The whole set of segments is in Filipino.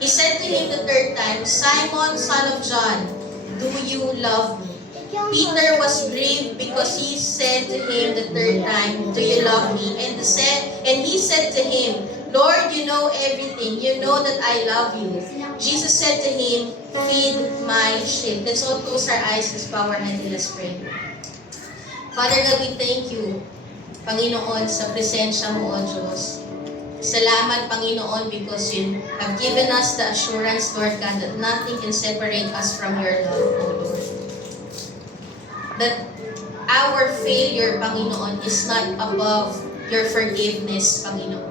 He said to him the third time, Simon, son of John, do you love me? Peter was grieved because he said to him the third time, do you love me? And he said to him, Lord, you know everything. You know that I love you. Jesus said to him, feed my sheep. Let's all close our eyes, let's bow our head and let's pray. Father God, we thank you, Panginoon, sa presensya mo, O Diyos. Salamat, Panginoon, because you have given us the assurance, Lord God, that nothing can separate us from your love, O Lord. That our failure, Panginoon, is not above your forgiveness, Panginoon.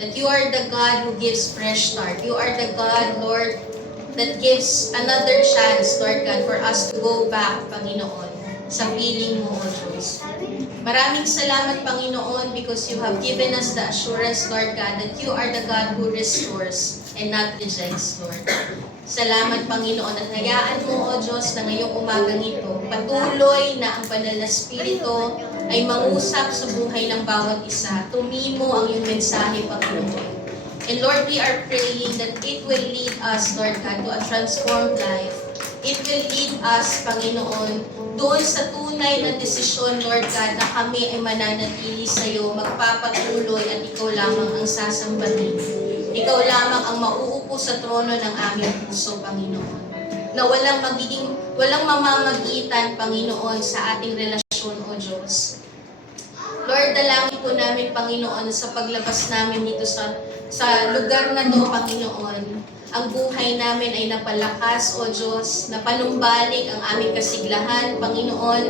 That you are the God who gives fresh start. You are the God, Lord, that gives another chance, Lord God, for us to go back, Panginoon, sa piling mo, O Diyos. Maraming salamat, Panginoon, because you have given us the assurance, Lord God, that you are the God who restores and not rejects, Lord. Salamat, Panginoon, at hayaan mo, O Diyos, na ngayong umagang ito, patuloy na ang banal na Espiritu ay mangusap sa buhay ng bawat isa. Tumimo ang iyong mensahe, Panginoon. And Lord, we are praying that it will lead us, Lord God, to a transformed life. It will lead us, Panginoon, doon sa tunay na desisyon, Lord God, na kami ay mananatili sa iyo, magpapatuloy at ikaw lamang ang sasambahin. Ikaw lamang ang mauupo sa trono ng aming puso, Panginoon. Na walang mamamagitan, Panginoon, sa ating relasyon, O Diyos. Lord, dalangin po namin, Panginoon, sa paglabas namin dito sa lugar na to, Panginoon, ang buhay namin ay napalakas, O Diyos, napanumbalik ang aming kasiglahan, Panginoon,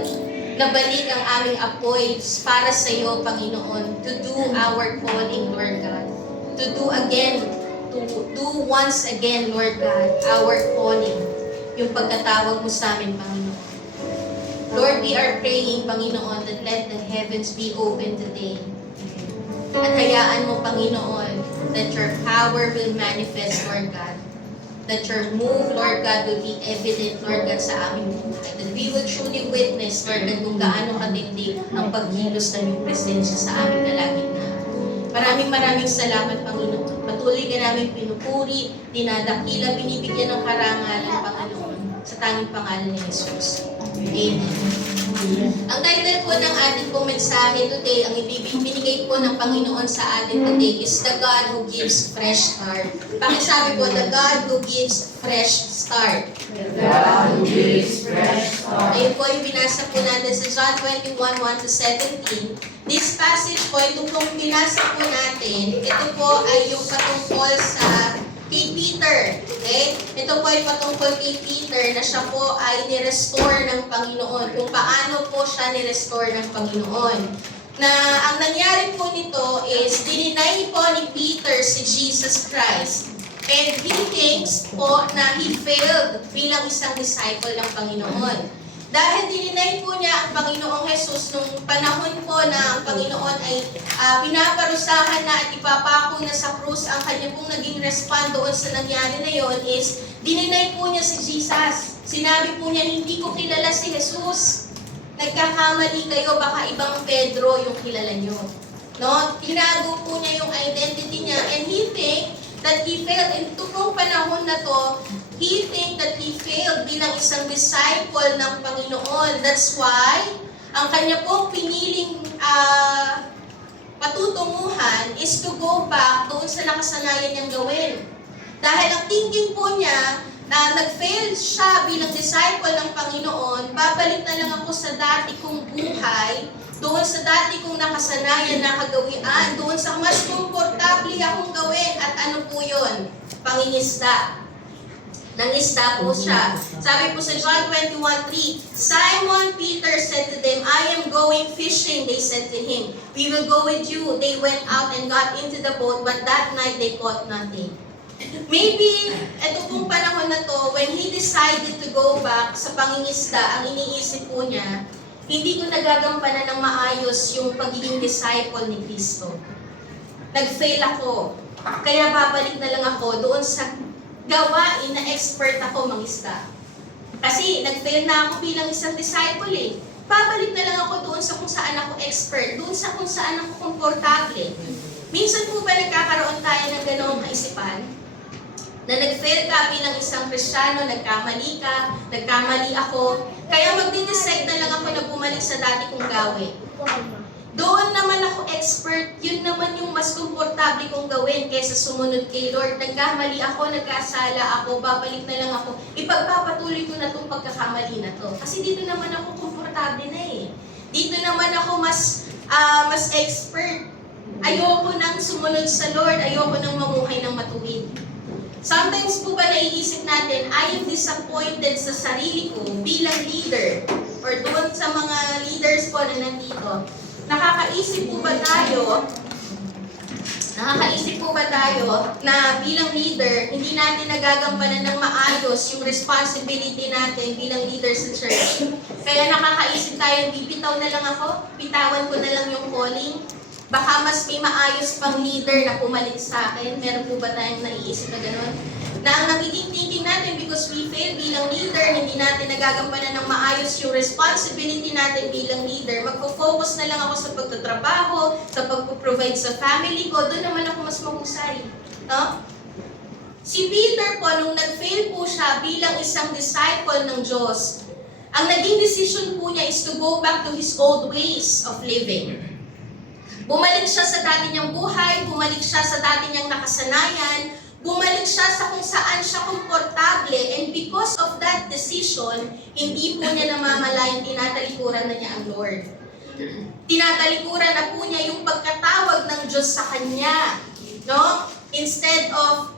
nabalik ang aming apoy para sa iyo, Panginoon, to do our calling, Lord God. To do once again, Lord God, our calling, yung pagkatawag mo sa amin, Panginoon. Lord, we are praying, Panginoon, that let the heavens be open today. At hayaan mo, Panginoon, that your power will manifest, Lord God. That your move, Lord God, will be evident, Lord God, sa aming buhay. That we will truly witness, Lord God, kung gaano katindi ang pagkilos ng iyong presensya sa aming kalagitnaan. Maraming salamat, Panginoon. Patuloy ka namin pinupuri, dinadakila, binibigyan ng karangalan, Panginoon, sa tanging pangalan ni Jesus. Amen. Ang title po ng ating pong mensahe today, ang ibibigay po ng Panginoon sa atin today is The God Who Gives Fresh Start. Pakisabi po, The God Who Gives Fresh Start. The God who gives fresh start. Ayun po yung binasa po natin sa John 21:1-17. This passage po, ito pong binasa po natin, ito po ay yung patungkol sa kay Peter. Okay? Ito po ay patungkol kay Peter na siya po ay nirestore ng Panginoon. Kung paano po siya nirestore ng Panginoon. Na ang nangyari po nito is dininay po ni Peter si Jesus Christ. And he thinks po na he failed bilang isang disciple ng Panginoon. Dahil dininay po niya ang Panginoong Jesus nung panahon po na ang Panginoon ay pinaparusahan na at ipapako na sa krus, ang kanya pong naging respond doon sa nangyari na yon is dininay po niya si Jesus. Sinabi po niya, hindi ko kilala si Jesus. Nagkakamali kayo, baka ibang Pedro yung kilala nyo. No? Tinago po niya yung identity niya and he think that he failed. And ito pong panahon na to, he think that he failed bilang isang disciple ng Panginoon. That's why, ang kanya pong piniling patutunguhan is to go back doon sa nakasanayan niyang gawin. Dahil ang thinking po niya, na nag-fail siya bilang disciple ng Panginoon, babalik na lang ako sa dati kong buhay, doon sa dati kong nakasanayan na kagawian, doon sa mas komportable akong gawin. At ano po yun? Pangingisda. Nangisda po siya. Sabi po sa John 21:3, Simon Peter said to them, I am going fishing. They said to him, we will go with you. They went out and got into the boat, but that night they caught nothing. Maybe, ito pong panahon na to, when he decided to go back sa pangingisda, ang iniisip po niya, hindi ko nagagampanan ng maayos yung pagiging disciple ni Kristo. Nag-fail ako. Kaya babalik na lang ako doon sa gawain na expert ako mangisda. Kasi nag-fail na ako bilang isang disciple eh. Babalik na lang ako doon sa kung saan ako expert, doon sa kung saan ako komportable. Minsan po ba nagkakaroon tayo ng ganoong kaisipan? bilang isang Kristiyano, nagkamali ka, nagkamali ako. Kaya magde-decide na lang ako na bumalik sa dati kong gawin. Doon naman ako expert, yun naman yung mas komportable kong gawin kaysa sumunod kay Lord. Nagkamali ako, nagkasala ako, babalik na lang ako. Ipagpapatuloy ko na itong pagkakamali na to. Kasi dito naman ako komportable na eh. Dito naman ako mas expert. Ayoko nang sumunod sa Lord, ayoko nang mamuhay ng matuwid. Sometimes po ba naiisip natin, I am disappointed sa sarili ko bilang leader or doon sa mga leaders po na nandito. Nakakaisip po ba tayo na bilang leader, hindi natin nagagampanan ng maayos yung responsibility natin bilang leader sa church? Kaya nakakaisip tayo, bibitaw na lang ako, bitawan ko na lang yung calling. Baka mas may maayos pang leader na pumalit sa akin. Meron po ba tayong naiisip na gano'n? Na ang nagiging thinking natin because we fail bilang leader, hindi natin nagagampanan ng maayos yung responsibility natin bilang leader. Magpo-focus na lang ako sa pagtatrabaho, sa pagpo-provide sa family ko, doon naman ako mas mahusay. No? Si Peter po, nung nag-fail po siya bilang isang disciple ng Diyos, ang naging decision po niya is to go back to his old ways of living. Bumalik siya sa dati niyang buhay, bumalik siya sa dati niyang nakasanayan, bumalik siya sa kung saan siya komportable, and because of that decision, hindi po niya namamalayan, tinatalikuran na niya ang Lord. Tinatalikuran na po niya yung pagkatawag ng Diyos sa kanya. No? Instead of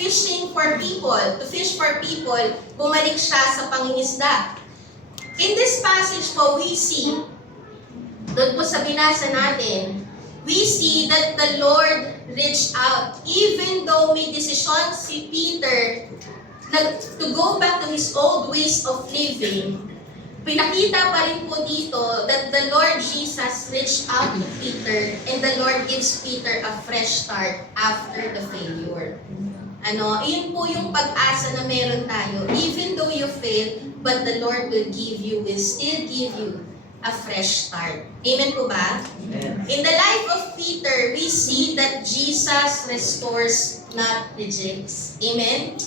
fishing for people, to fish for people, bumalik siya sa pangingisda. In this passage po, we see, doon po sa binasa natin, we see that the Lord reached out. Even though may desisyon si Peter to go back to his old ways of living, pinakita pa rin po dito that the Lord Jesus reached out to Peter and the Lord gives Peter a fresh start after the failure. Iyon po yung pag-asa na meron tayo. Even though you fail, but the Lord will still give you a fresh start. Amen po ba? Amen. In the life of Peter, we see that Jesus restores, not rejects. Amen?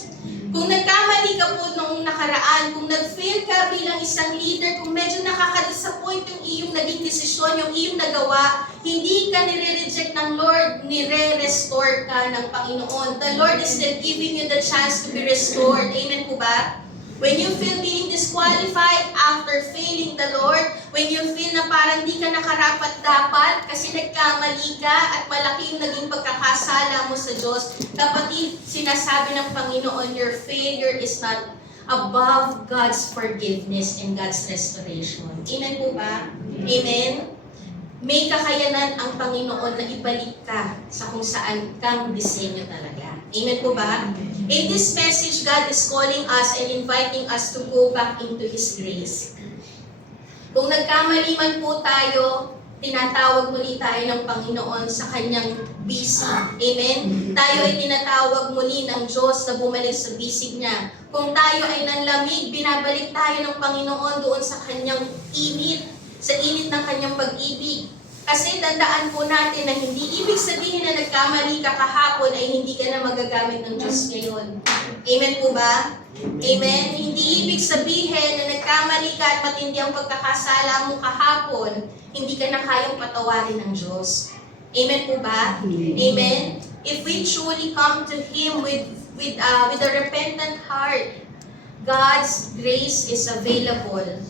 Kung nagkamali ka po nung nakaraan, kung nag-fail ka bilang isang leader, kung medyo nakaka-disappoint yung iyong naging desisyon, yung iyong nagawa, hindi ka nire-reject ng Lord, nire-restore ka ng Panginoon. The Lord is still giving you the chance to be restored. Amen po ba? When you feel being disqualified after failing the Lord, when you feel na parang di ka nakarapat-dapat kasi nagkamali ka at malaki yung naging pagkakasala mo sa Diyos, kapatid, sinasabi ng Panginoon, your failure is not above God's forgiveness and God's restoration. Amen po ba? Amen? May kakayanan ang Panginoon na ibalik ka sa kung saan kang disenyo talaga. Amen po ba? In this message, God is calling us and inviting us to go back into His grace. Kung nagkamali man po tayo, tinatawag muli tayo ng Panginoon sa Kanyang bisig. Amen? Tayo ay tinatawag muli ng Diyos na bumalik sa bisig niya. Kung tayo ay nanlamig, binabalik tayo ng Panginoon doon sa Kanyang init, sa init ng Kanyang pag-ibig. Kasi tandaan po natin na hindi ibig sabihin na nagkamali ka kahapon ay hindi ka na magagamit ng Diyos ngayon. Amen po ba? Amen? Hindi ibig sabihin na nagkamali ka at matindi ang pagkakasala mo kahapon, hindi ka na kayang patawarin ng Diyos. Amen po ba? Amen? If we truly come to Him with a repentant heart, God's grace is available.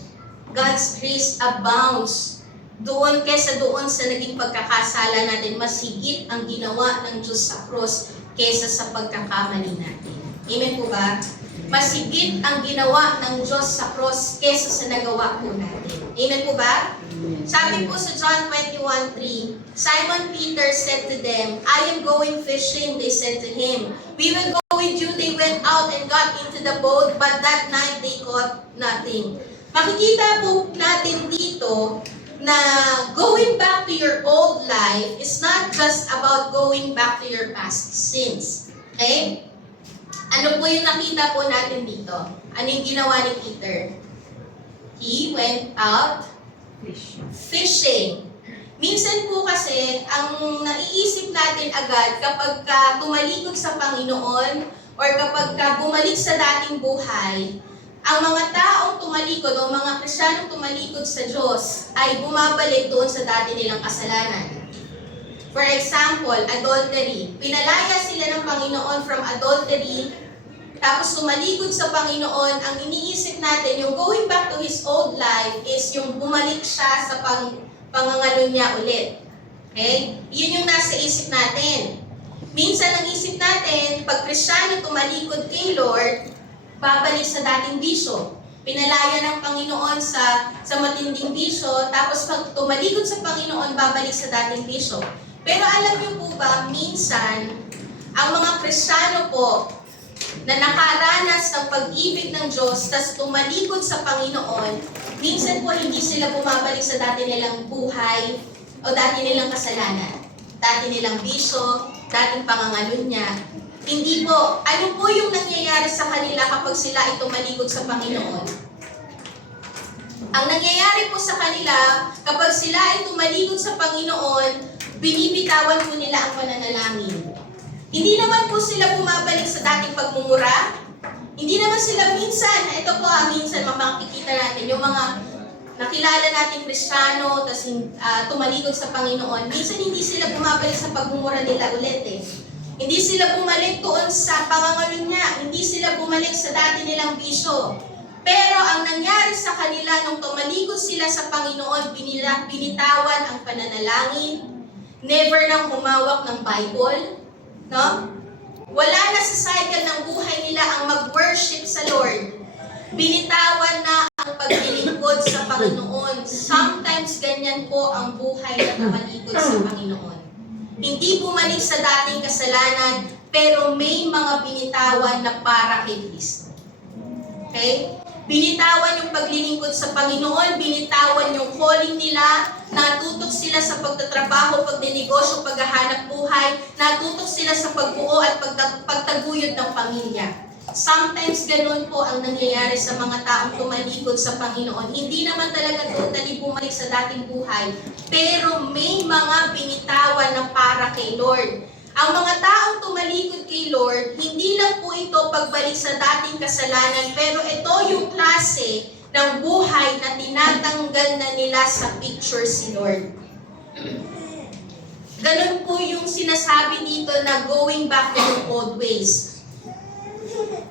God's grace abounds. Doon sa naging pagkakasala natin, mas higit ang ginawa ng Diyos sa cross kaysa sa pagkakamali natin. Amen po ba? Mas higit ang ginawa ng Diyos sa cross kaysa sa nagawa po natin. Amen po ba? Sabi po sa John 21:3, Simon Peter said to them, I am going fishing, they said to him. We will go with you. They went out and got into the boat, but that night they caught nothing. Makikita po natin dito na going back to your old life is not just about going back to your past sins. Okay? Ano po yung nakita po natin dito? Ano yung ginawa ni Peter? He went out fishing. Minsan po kasi, ang naiisip natin agad kapag tumalikod sa Panginoon or kapag bumalik sa dating buhay, ang mga taong tumalikod o mga Kristiyanong tumalikod sa Diyos ay bumabalik doon sa dati nilang kasalanan. For example, adultery. Pinalaya sila ng Panginoon from adultery, tapos tumalikod sa Panginoon. Ang iniisip natin, yung going back to his old life is yung bumalik siya sa pangangalo niya ulit. Okay? Yun yung nasa isip natin. Minsan ang isip natin, pag Kristiyano tumalikod kay Lord, babalik sa dating bisyo. Pinalaya ng Panginoon sa matinding bisyo, tapos pag tumalikod sa Panginoon, babalik sa dating bisyo. Pero alam niyo po ba, minsan, ang mga Kristiyano po, na nakaranas ng pag-ibig ng Diyos, tas tumalikod sa Panginoon, minsan po hindi sila bumabalik sa dati nilang buhay o dati nilang kasalanan. Dati nilang bisyo, dating pangangalunya. Hindi po. Ano po yung nangyayari sa kanila kapag sila ay tumalikod sa Panginoon? Ang nangyayari po sa kanila, kapag sila ay tumalikod sa Panginoon, binibitawan po nila ang pananalangin. Hindi naman po sila bumabalik sa dating pagmumura. Hindi naman sila minsan, ito po minsan makikita natin, yung mga nakilala nating Kristiyano, tapos tumalikod sa Panginoon, minsan hindi sila bumabalik sa pagmumura nila ulit eh. Hindi sila bumalik doon sa pangangalo niya, hindi sila bumalik sa dati nilang bisyo. Pero ang nangyari sa kanila nung tumalikod sila sa Panginoon, binitawan ang pananalangin, never nang humawak ng Bible, no? Wala na sa cycle ng buhay nila ang mag-worship sa Lord. Binitawan na ang paglilingkod sa Panginoon. Sometimes ganyan po ang buhay na tumalikod sa Panginoon. Hindi bumalik sa dating kasalanan, pero may mga binitawan na para kay Kristo. Okay? Binitawan yung paglilingkod sa Panginoon, binitawan yung calling nila, natutok sila sa pagtatrabaho, pagninegosyo, paghahanap buhay, natutok sila sa pagbuo at pagtaguyod ng pamilya. Sometimes ganun po ang nangyayari sa mga taong tumalikod sa Panginoon. Hindi naman talaga totally bumalik sa dating buhay, pero may mga binitawan na para kay Lord. Ang mga taong tumalikod kay Lord, hindi lang po ito pagbalik sa dating kasalanan, pero ito yung klase ng buhay na tinatanggal na nila sa picture si Lord. Ganun po yung sinasabi dito na going back to the old ways.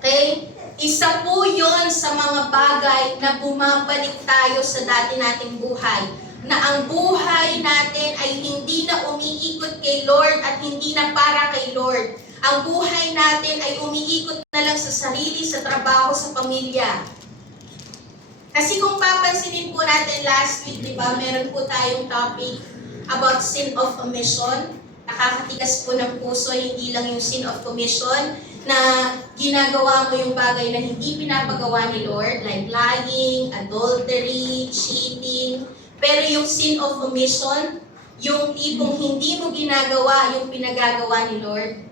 Okay? Isa po yon sa mga bagay na bumabalik tayo sa dati nating buhay. Na ang buhay natin ay hindi na umiikot kay Lord at hindi na para kay Lord. Ang buhay natin ay umiikot na lang sa sarili, sa trabaho, sa pamilya. Kasi kung papansinin po natin last week, di ba, meron po tayong topic about sin of omission. Nakakatigas po ng puso, hindi lang yung sin of commission, na ginagawa mo yung bagay na hindi pinapagawa ni Lord, like lying, adultery, cheating. Pero yung sin of omission, yung tipong hindi mo ginagawa yung pinagagawa ni Lord.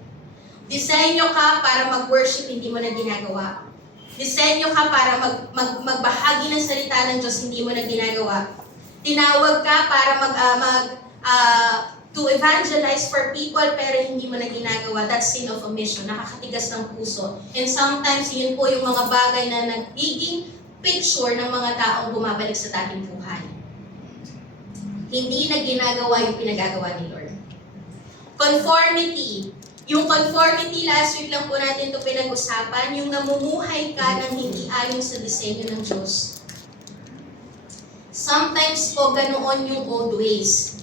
Disenyo ka para mag-worship, hindi mo na ginagawa. Disenyo ka para magbahagi ng salita ng Diyos, hindi mo na ginagawa. Tinawag ka para to evangelize for people, pero hindi mo na ginagawa. That's sin of omission. Nakakatigas ng puso. And sometimes, yun po yung mga bagay na nagiging picture ng mga taong bumabalik sa dating buhay. Hindi na ginagawa yung pinagagawa ni Lord. Conformity. Yung conformity, last week lang po natin ito pinag-usapan, yung namumuhay ka ng hindi ayon sa disenyo ng Diyos. Sometimes po ganoon yung old ways.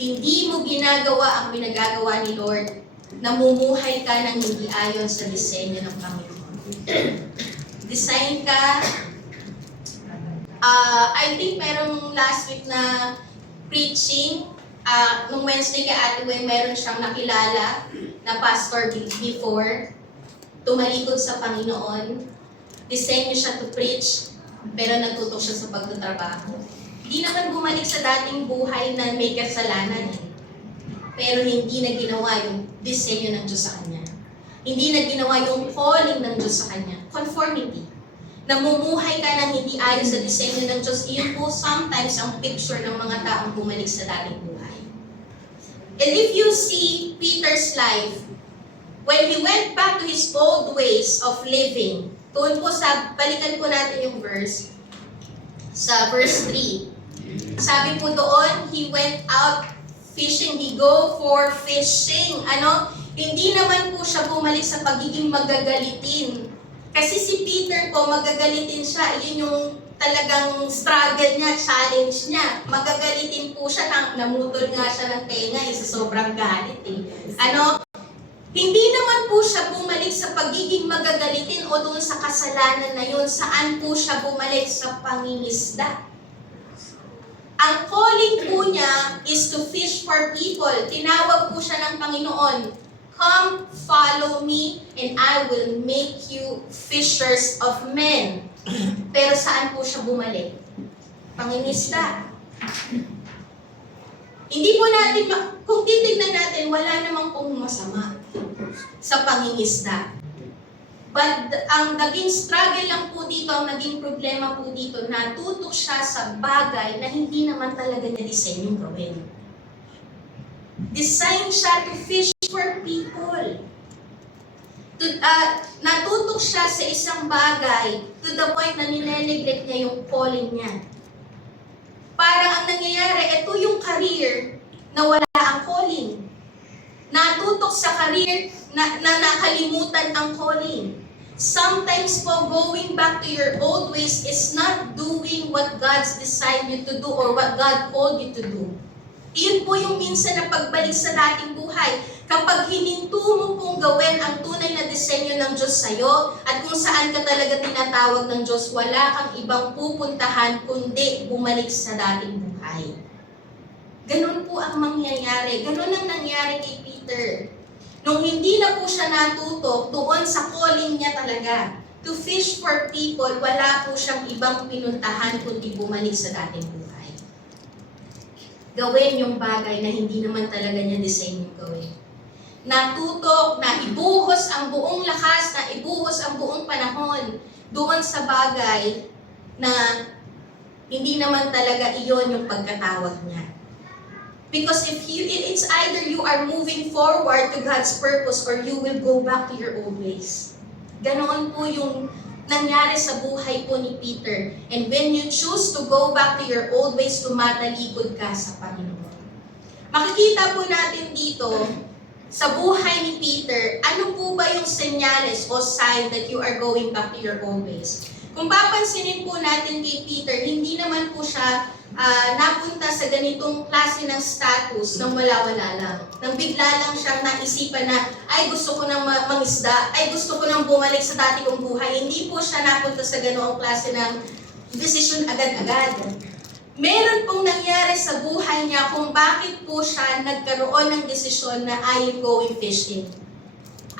Hindi mo ginagawa ang pinagagawa ni Lord, namumuhay ka ng hindi ayon sa disenyo ng Panginoon. Design ka. I think merong last week na preaching, nung Wednesday kay Ate Gwen, meron siyang nakilala na pastor before, tumalikod sa Panginoon, disenyo siya to preach, pero nagtutok siya sa pagtatrabaho. Hindi naman bumalik sa dating buhay na may kasalanan, pero hindi na ginawa yung disenyo ng Diyos sa kanya. Hindi na ginawa yung calling ng Diyos sa kanya. Conformity. namumuhay ka ng hindi ayon sa disenyo ng Diyos, iyon po sometimes ang picture ng mga taong bumalik sa dating buhay. And if you see Peter's life, when he went back to his old ways of living, doon po sa, balikan po natin yung verse, sa verse 3. Sabi po doon, he went out fishing, he go for fishing. Hindi naman po siya bumalik sa pagiging magagalitin. Kasi si Peter po, magagalitin siya. Yun yung talagang struggle niya, challenge niya. Magagalitin po siya, namutol nga siya ng tenga sa sobrang galit eh. Hindi naman po siya bumalik sa pagiging magagalitin o doon sa kasalanan na yun. Saan po siya bumalik? Sa pangingisda. Ang calling po niya is to fish for people. Tinawag po siya ng Panginoon. Come, follow me, and I will make you fishers of men. Pero saan po siya bumalik? Pangingisda. Hindi po natin, kung titignan natin, wala namang pong masama sa pangingisda. But ang naging struggle lang po dito, ang naging problema po dito, natutok siya sa bagay na hindi naman talaga niya disenyong gawin. Design siya to fish for people. Natutok siya sa isang bagay to the point na nineneglect niya yung calling niya. Parang ang nangyayari, ito yung career na wala ang calling. Natutok sa career na nakalimutan ang calling. Sometimes po, going back to your old ways is not doing what God's designed you to do or what God called you to do. Iyon po yung minsan na pagbalik sa dating buhay. Kapag hininto mo pong gawin ang tunay na disenyo ng Diyos sa'yo at kung saan ka talaga tinatawag ng Diyos, wala kang ibang pupuntahan kundi bumalik sa dating buhay. Ganun po ang mangyayari. Ganun ang nangyari kay Peter. Nung hindi na po siya natutok doon sa calling niya talaga, to fish for people, wala po siyang ibang pinuntahan kundi bumalik sa dating buhay. Gawin yung bagay na hindi naman talaga niya design yung gawin. Natutok, na ibuhos ang buong lakas, na ibuhos ang buong panahon doon sa bagay na hindi naman talaga iyon yung pagkatawag niya. Because it's either you are moving forward to God's purpose or you will go back to your old ways. Ganoon po yung nangyari sa buhay po ni Peter. And when you choose to go back to your old ways, tumatalikod ka sa Panginoon. Makikita po natin dito, sa buhay ni Peter, ano po ba yung senyales o sign that you are going back to your old ways? Kung papansinin po natin kay Peter, hindi naman po siya napunta sa ganitong klase ng status nang wala-wala lang. Nang bigla lang siyang naisipan na, ay gusto ko nang mangisda, ay gusto ko nang bumalik sa dati kong buhay. Hindi po siya napunta sa ganoong klase ng desisyon agad-agad. Meron pong nangyari sa buhay niya kung bakit po siya nagkaroon ng desisyon na I am going fishing.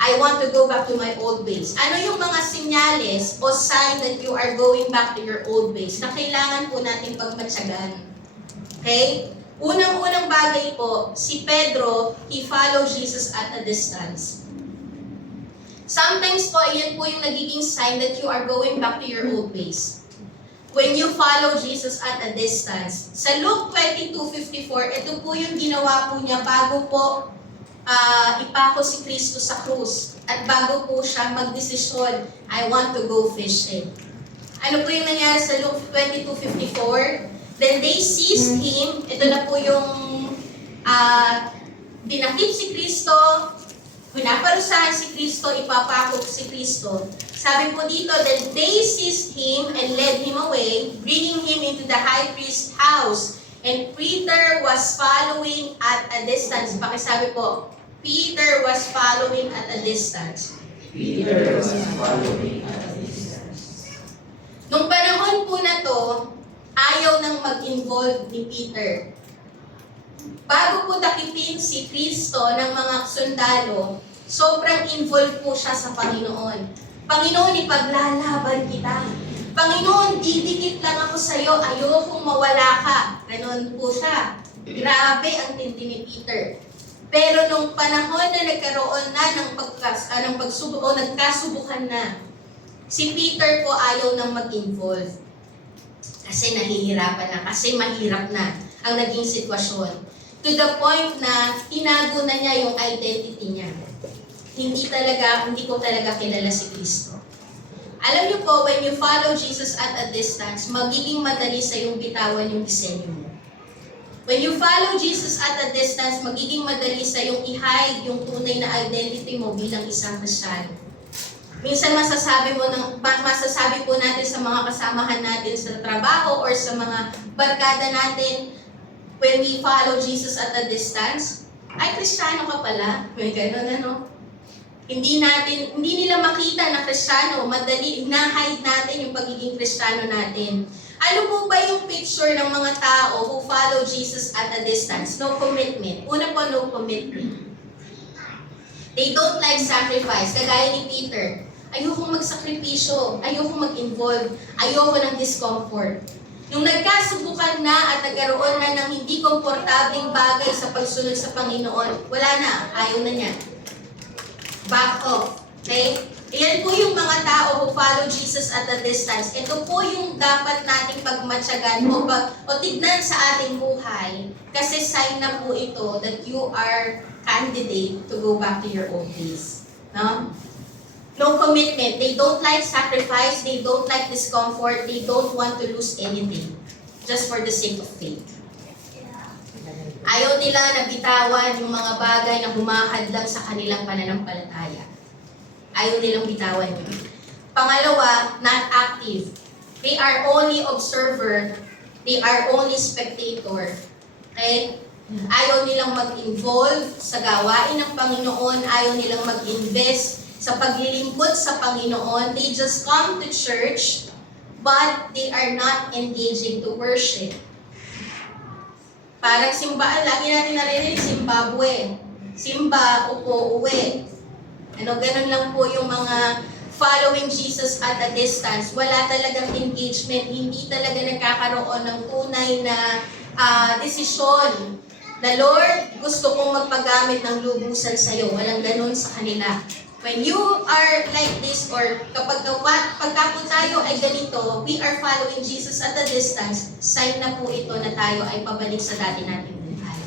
I want to go back to my old ways. Ano yung mga senyales o sign that you are going back to your old ways na kailangan po natin pagmatsagan? Okay? Unang-unang bagay po, si Pedro, he followed Jesus at a distance. Sometimes po, yan po yung nagiging sign that you are going back to your old ways. When you follow Jesus at a distance. Sa Luke 22:54, ito po yung ginawa po niya bago po ipako si Kristo sa krus. At bago po siya magdesisyon, I want to go fishing. Ano po yung nangyari sa Luke 22:54? Then they seized him. Ito na po yung dinakip si Kristo, pinaparusahan si Kristo, ipapako si Kristo. Sabi po dito, then they seized him and led him away, bringing him into the high priest's house. And Peter was following at a distance. Pakisabi po, Peter was following at a distance. Peter was following at a distance. Nung panahon po na to, ayaw nang mag-involve ni Peter. Bago po takipin si Kristo ng mga sundalo, sobrang involved po siya sa Panginoon. Panginoon, ipaglalaban kita. Panginoon, didikit lang ako sa iyo, ayokong mawala ka. Ganon po siya. Grabe ang tindi ni Peter. Pero nung panahon na nagkaroon na ng pagsubok o nagkasubukan na, Si Peter po ayaw nang mag-involve. Kasi nahihirapan na, kasi mahirap na ang naging sitwasyon. To the point na tinago na niya yung identity niya. Hindi ko talaga kilala si Kristo. Alam niyo po, when you follow Jesus at a distance, magiging madali sa yung bitawan yung disenyo mo. When you follow Jesus at a distance, magiging madali sa yung i-hide yung tunay na identity mo bilang isang Kristiyano. Minsan masasabi po natin sa mga kasamahan natin sa trabaho or sa mga barkada natin, when we follow Jesus at a distance, ay, Kristiyano ka pala. May ganun, ano? Hindi nila makita na Kristiyano, madali, na-hide natin yung pagiging Kristiyano natin. Ano po ba yung picture ng mga tao who follow Jesus at a distance? No commitment. Una po, no commitment. They don't like sacrifice. Kagaya ni Peter. Ayokong magsakripisyo, ayokong mag-involve, ayoko ng discomfort. Nung nagkasubukan na at nagkaroon na ng hindi komportabling bagay sa pagsunod sa Panginoon, wala na, ayaw na niya. Back off. Okay? Iyan po yung mga tao who follow Jesus at a distance. Ito po yung dapat nating pagmatyagan o tignan sa ating buhay kasi sign na po ito that you are candidate to go back to your old days. No? No commitment. They don't like sacrifice. They don't like discomfort. They don't want to lose anything just for the sake of faith. Ayaw nila na bitawan yung mga bagay na humahadlang sa kanilang pananampalataya. Ayaw nilang bitawan yun. Pangalawa, not active. They are only observer. They are only spectator. Okay? Ayaw nilang mag-involve sa gawain ng Panginoon. Ayaw nilang mag-invest sa paglilingkod sa Panginoon. They just come to church, but they are not engaging to worship. Parang simbaan, lagi natin narinig, Zimbabwe. Simba, upo, uwi. Ganun lang po yung mga following Jesus at a distance. Wala talagang engagement, hindi talaga nagkakaroon ng tunay na desisyon na Lord, gusto kong magpagamit ng lubusan sa'yo. Walang ganun sa kanila. When you are like this, or pagka po tayo ay ganito, we are following Jesus at a distance, sign na po ito na tayo ay pabalik sa dati nating buhay.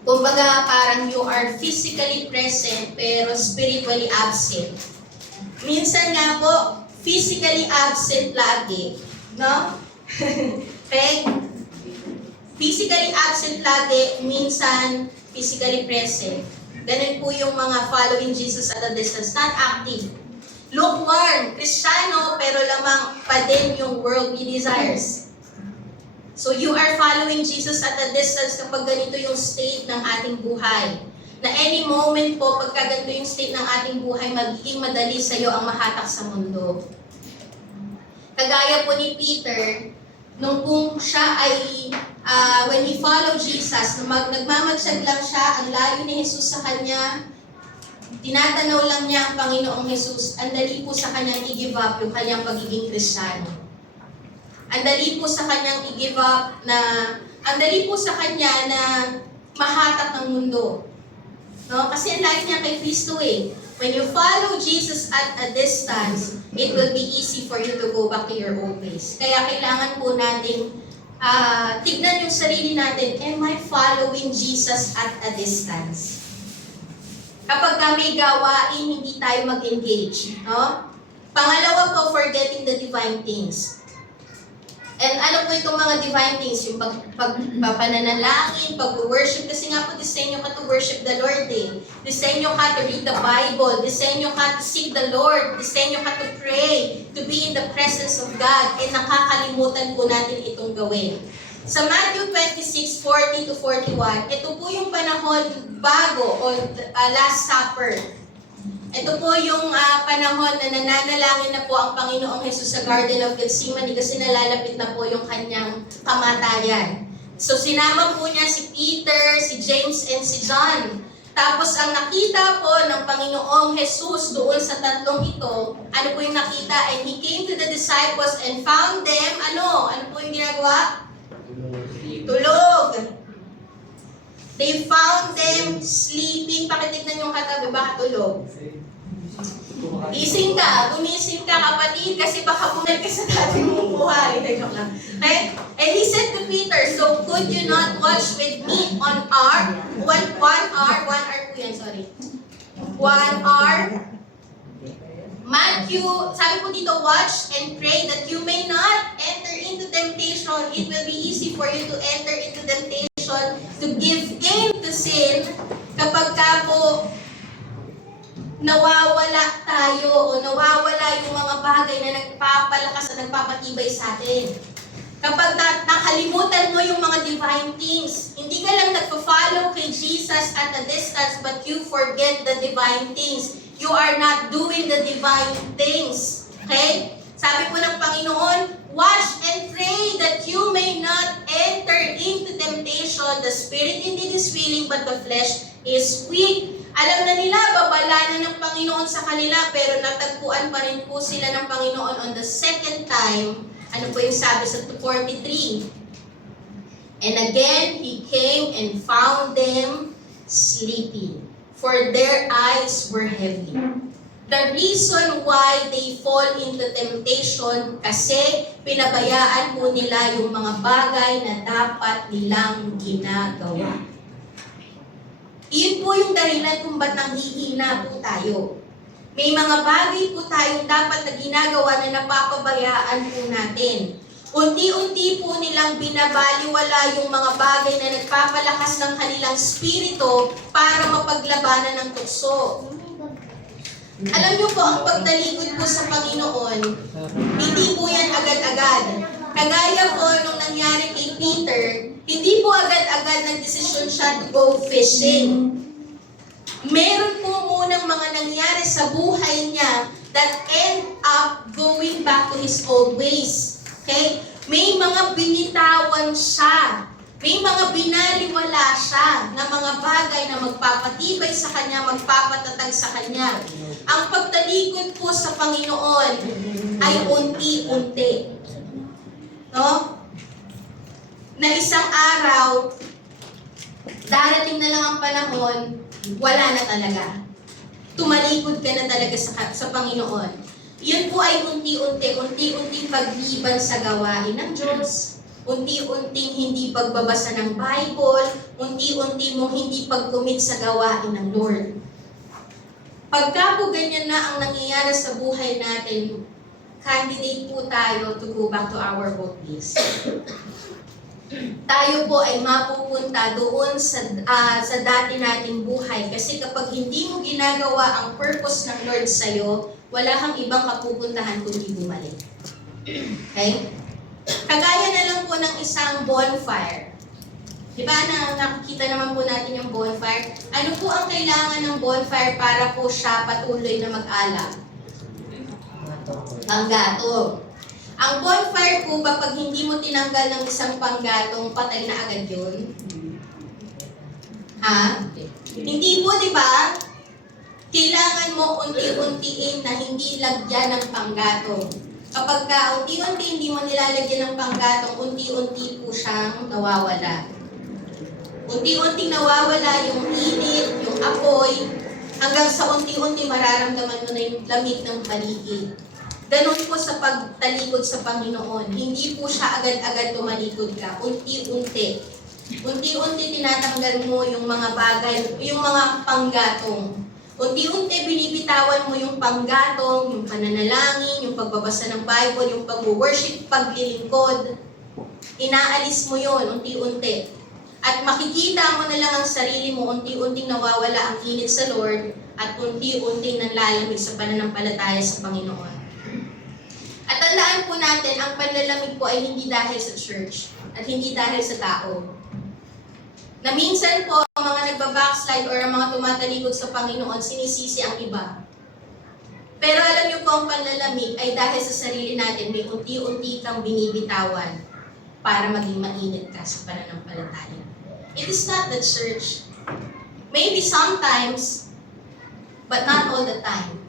Kumbaga, parang you are physically present, pero spiritually absent. Minsan nga po, physically absent lagi. No? Okay? Physically absent lagi, minsan physically present. Ganun po yung mga following Jesus at a distance, not active. Lukewarm, Kristiyano, pero lamang pa din yung worldly desires. So you are following Jesus at a distance kapag ganito yung state ng ating buhay. Na any moment po, pagka ganito yung state ng ating buhay, magiging madali sa iyo ang mahatak sa mundo. Kagaya po ni Peter, nung kung siya ay when he followed Jesus, nagmamagsag lang siya, ang layo ni Jesus sa kanya, tinatanaw lang niya ang Panginoong Jesus, ang dali po sa kanyang i-give up yung kanyang pagiging Kristiyano. Ang dali po sa kanyang i-give up ang dali po sa kanya na mahatak ng mundo. No? Kasi ang layo niya kay Kristo eh. When you follow Jesus at a distance, it will be easy for you to go back to your old ways. Kaya kailangan po nating tignan yung sarili natin, am I following Jesus at a distance? Kapag may gawain, hindi tayo mag-engage. No? Pangalawa po, forgetting the divine things. And ano po itong mga divine things? Yung pagpapananalangin, pag-worship. Kasi nga po, disenyo ka to worship the Lord eh. Disenyo ka to read the Bible. Disenyo ka to seek the Lord. Disenyo ka to pray. To be in the presence of God. And nakakalimutan po natin itong gawin. Sa Matthew 26:40-41, ito po yung panahon bago o Last Supper. Ito po yung panahon na nananalangin na po ang Panginoong Jesus sa Garden of Gethsemane kasi nalalapit na po yung kanyang kamatayan. So sinama po niya si Peter, si James, and si John. Tapos ang nakita po ng Panginoong Jesus doon sa tatlong ito, ano po yung nakita? And He came to the disciples and found them, ano po yung ginagawa? Tulog. They found them sleeping. Pakitignan yung katabi, baka tulog. Gising ka, gumising ka kapatid, kasi baka bumalik ka sa dati mong buhay. Joke lang. Okay? And he said to Peter, so could you not watch with me on one hour po yan, sorry. 1 hour. Matthew, sabi po dito, watch and pray that you may not enter into temptation. It will be easy for you to enter into temptation, to give in to sin, kapag ka po nawawala tayo o nawawala yung mga bagay na nagpapalakas at nagpapatibay sa atin. Kapag nakalimutan mo yung mga divine things, hindi ka lang nagpa-follow kay Jesus at a distance, but you forget the divine things. You are not doing the divine things. Okay? Sabi po ng Panginoon, watch and pray that you may not enter into temptation. The spirit indeed is willing, but the flesh is weak. Alam na nila, babala na ng Panginoon sa kanila, pero natagpuan pa rin po sila ng Panginoon on the second time. Ano po yung sabi sa 2:43? And again, he came and found them sleeping, for their eyes were heavy. The reason why they fall into temptation, kasi pinabayaan po nila yung mga bagay na dapat nilang ginagawa. Iyon po yung dahilan kung ba't nanghihina po tayo. May mga bagay po tayong dapat na ginagawa na napapabayaan po natin. Unti-unti po nilang binabaliwala yung mga bagay na nagpapalakas ng kanilang spirito para mapaglabanan ng tukso. Alam niyo po, ang pagtalikod po sa Panginoon, hindi po yan agad-agad. Kagaya po nung nangyari kay Peter, hindi po agad-agad nagdesisyon siya to go fishing. Meron po munang mga nangyari sa buhay niya that end up going back to his old ways. Okay? May mga binitawan siya. May mga binaliwala siya na mga bagay na magpapatibay sa kanya, magpapatatag sa kanya. Ang pagtalikod po sa Panginoon ay unti-unti. No? Na isang araw, darating na lang ang panahon, wala na talaga. Tumalikod ka na talaga sa Panginoon. Yun po ay unti-unting pagliban sa gawain ng Diyos, unti-unting hindi pagbabasa ng Bible, unti-unti mong hindi pag-commit sa gawain ng Lord. Pagka po ganyan na ang nangyayari sa buhay natin, candidate po tayo to go back to our old ways. Tayo po ay mapupunta doon sa dati nating buhay. Kasi kapag hindi mo ginagawa ang purpose ng Lord sa'yo, wala kang ibang kapupuntahan kundi bumalik. Okay? Kagaya na lang po ng isang bonfire. Diba nakikita naman po natin yung bonfire? Ano po ang kailangan ng bonfire para po siya patuloy na mag-alak? Panggatong. Ang bonfire po ba, pag hindi mo tinanggal ng isang panggatong, patay na agad yun? Ha? Hindi po, di ba? Kailangan mo unti-untiin na hindi lagyan ng panggatong. Kapag ka unti-unti hindi mo nilalagyan ng panggatong, unti-unti po siyang nawawala. Unti-unting nawawala yung init, yung apoy, hanggang sa unti-unti mararamdaman mo na yung lamig ng paligid. Ganun po sa pagtalikod sa Panginoon. Hindi po siya agad-agad tumalikod ka. Unti-unti. Unti-unti tinatanggal mo yung mga bagay, yung mga panggatong. Unti-unti binibitawan mo yung panggatong, yung pananalangin, yung pagbabasa ng Bible, yung pag-worship, paglilingkod. Inaalis mo yon unti-unti. At makikita mo na lang ang sarili mo, unti-unting nawawala ang init sa Lord, at unti-unting nanlalamig sa pananampalataya sa Panginoon. At tandaan po natin, ang panlalamig po ay hindi dahil sa church at hindi dahil sa tao. Na minsan po, ang mga nagbabackslide or ang mga tumatalikod sa Panginoon, sinisisi ang iba. Pero alam niyo po, ang panlalamig ay dahil sa sarili natin, may unti-unti kang binibitawan para maging mainit ka sa pananampalataya. It is not the church. Maybe sometimes, but not all the time.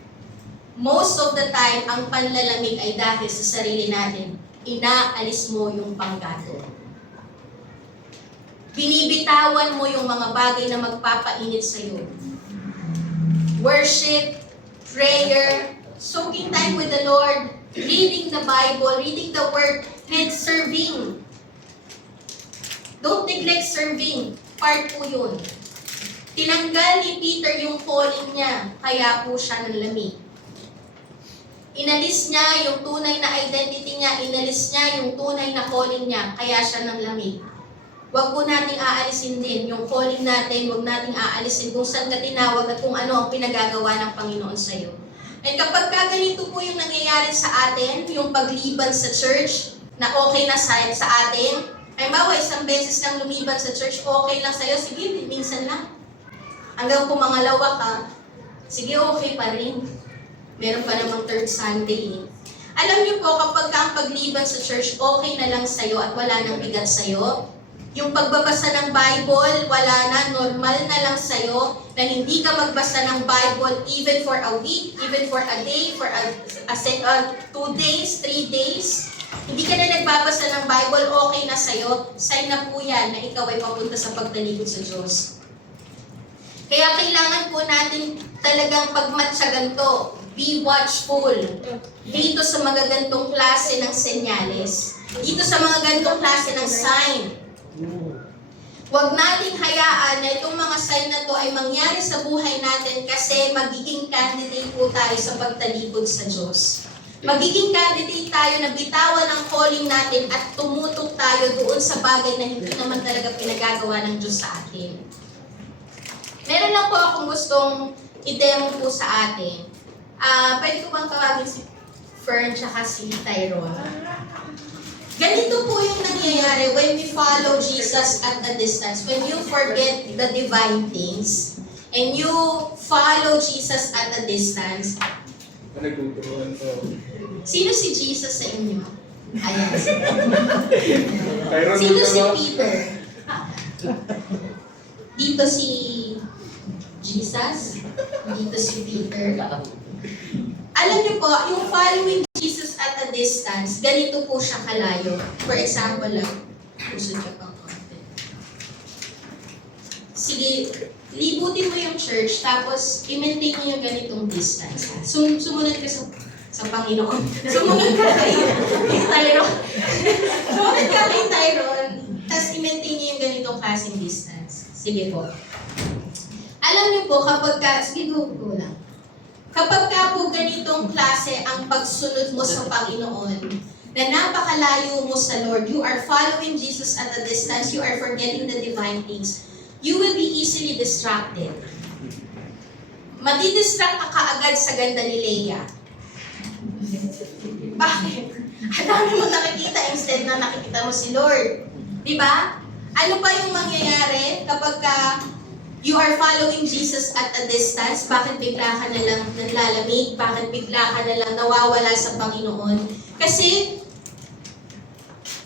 Most of the time, ang panlalamig ay dahil sa sarili natin. Inaalis mo yung panggatong. Binibitawan mo yung mga bagay na magpapainit sa'yo. Worship, prayer, soaking time with the Lord, reading the Bible, reading the Word, and serving. Don't neglect serving. Part po yun. Tinanggal ni Peter yung calling niya, kaya po siya nanlamig. Inalis niya yung tunay na identity niya, inalis niya yung tunay na calling niya, kaya siya nanlamig. Huwag po nating aalisin din yung calling natin, huwag nating aalisin kung saan ka tinawag at kung ano ang pinagagawa ng Panginoon sa iyo. And kapag ganito po yung nangyayari sa atin, yung pagliban sa church, na okay na sa atin, ay bawa isang beses kang lumiban sa church, okay lang sa'yo, sige, minsan lang. Hanggang pumangalawa ka, sige, okay pa rin. Meron pa namang third Sunday eh. Alam niyo po, kapag ang pagliban sa church, okay na lang sa'yo at wala nang bigat sa'yo, yung pagbabasa ng Bible, wala na, normal na lang sa'yo, na hindi ka magbasa ng Bible even for a week, even for a day, for 2 days, 3 days. Hindi ka na nagbabasa ng Bible, okay na sa'yo, sign na po yan na ikaw ay papunta sa pagtalikod sa Diyos. Kaya kailangan po natin talagang pagmatsagan to. Be watchful. Dito sa mga gantong klase ng senyales. Dito sa mga gantong klase ng sign. Huwag nating hayaan na itong mga sign na to ay mangyari sa buhay natin kasi magiging candidate po tayo sa pagtalikod sa Diyos. Magiging candidate tayo na bitawan ang calling natin at tumutok tayo doon sa bagay na hindi naman talaga pinagagawa ng Diyos sa atin. Meron lang po akong gustong i-demo po sa atin. Pwede ko bang tawagin si Fern tsaka si Tyrone? Ganito po yung nangyayari when we follow Jesus at a distance. When you forget the divine things and you follow Jesus at a distance. Sino si Jesus sa inyo? Ayan. Sino si Peter? Dito si Jesus? Dito si Peter? Alam niyo po, yung following Jesus at a distance, ganito po siya kalayo. For example lang, usod ka pang konti. Sige, libutin mo yung church, tapos i-maintain mo yung ganitong distance. Sumunod ka sa Panginoon. Sumunod ka kay Tyrone. Sumunod ka kay Tyrone, tapos i-maintain niyo yung ganitong klaseng distance. Sige po. Alam niyo po, kapag ka, sige go lang. Kapag ka po ganitong klase ang pagsunod mo sa Panginoon, na napakalayo mo sa Lord, you are following Jesus at a distance, you are forgetting the divine things, you will be easily distracted. Madidistract ka kaagad sa ganda ni Leia. Bakit? Ang dami mo nakikita instead na nakikita mo si Lord. Diba? Ano pa yung mangyayari kapag ka you are following Jesus at a distance? Bakit bigla ka na lang nanlalamig? Bakit bigla ka na lang nawawala sa Panginoon? Kasi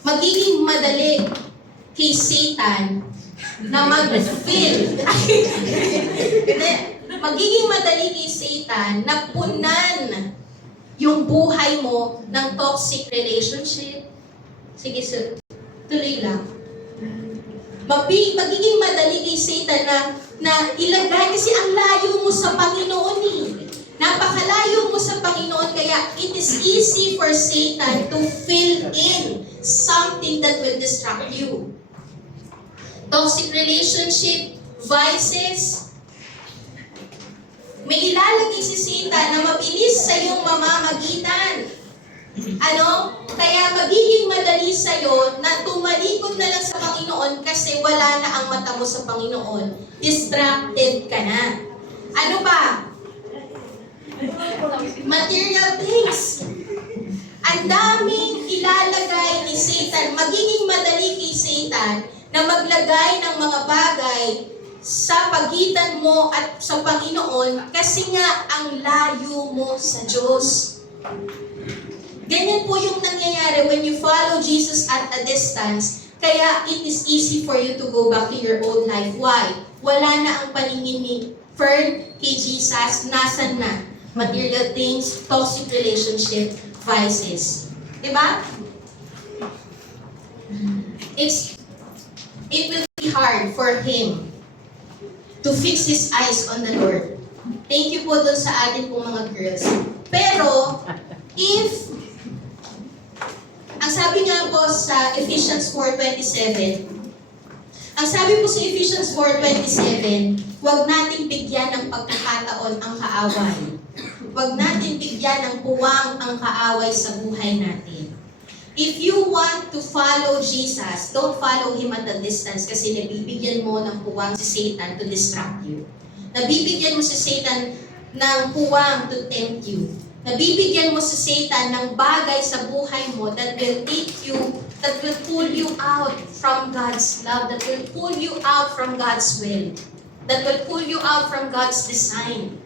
magiging madali kay Satan na mag-fill. Magiging madali kay Satan na punan yung buhay mo ng toxic relationship. Sige sir, tuloy lang. Magiging madali kay Satan na ilagay kasi ang layo mo sa Panginoon eh. Napakalayo mo sa Panginoon kaya it is easy for Satan to fill in something that will distract you. Toxic relationship, vices. May ilalagay si Satan na mabilis sa iyong mamamagitan. Kaya magiging madali sa'yo na tumalikod na lang sa Panginoon kasi wala na ang mata mo sa Panginoon. Distracted ka na. Ano ba? Material things. Ang daming ilalagay ni Satan. Magiging madali kay Satan na maglagay ng mga bagay sa pagitan mo at sa Panginoon kasi nga ang layo mo sa Diyos. Ganyan po yung nangyayari when you follow Jesus at a distance. Kaya it is easy for you to go back to your old life. Why? Wala na ang paningin ni Fern kay Jesus. Nasaan na? Material things, toxic relationship, vices. Diba? It will hard for him to fix his eyes on the Lord. Thank you po dun sa atin pong mga girls. Pero, ang sabi nga po sa Ephesians 4:27, ang sabi po sa Ephesians 4:27, huwag nating bigyan ng pagkakataon ang kaaway. Huwag nating bigyan ng puwang ang kaaway sa buhay natin. If you want to follow Jesus, don't follow Him at a distance kasi nabibigyan mo ng puwang si Satan to distract you. Nabibigyan mo si Satan ng puwang to tempt you. Nabibigyan mo si Satan ng bagay sa buhay mo that will pull you out from God's love, that will pull you out from God's will, that will pull you out from God's design.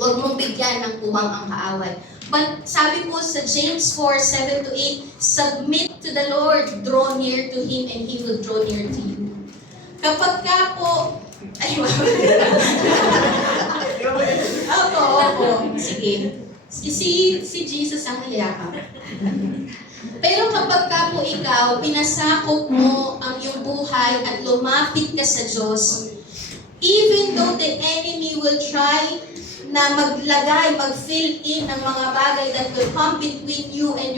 Huwag mong bigyan ng puwang ang kaaway. But sabi po sa James 4:7-8, submit to the Lord, draw near to Him, and He will draw near to you. Kapag ka po, Opo. Sige. Si Jesus ang hayakap. Pero kapag ka po ikaw, pinasakop mo ang iyong buhay at lumapit ka sa Diyos, even though the enemy will try na mag-fill in ng mga bagay that will come between you and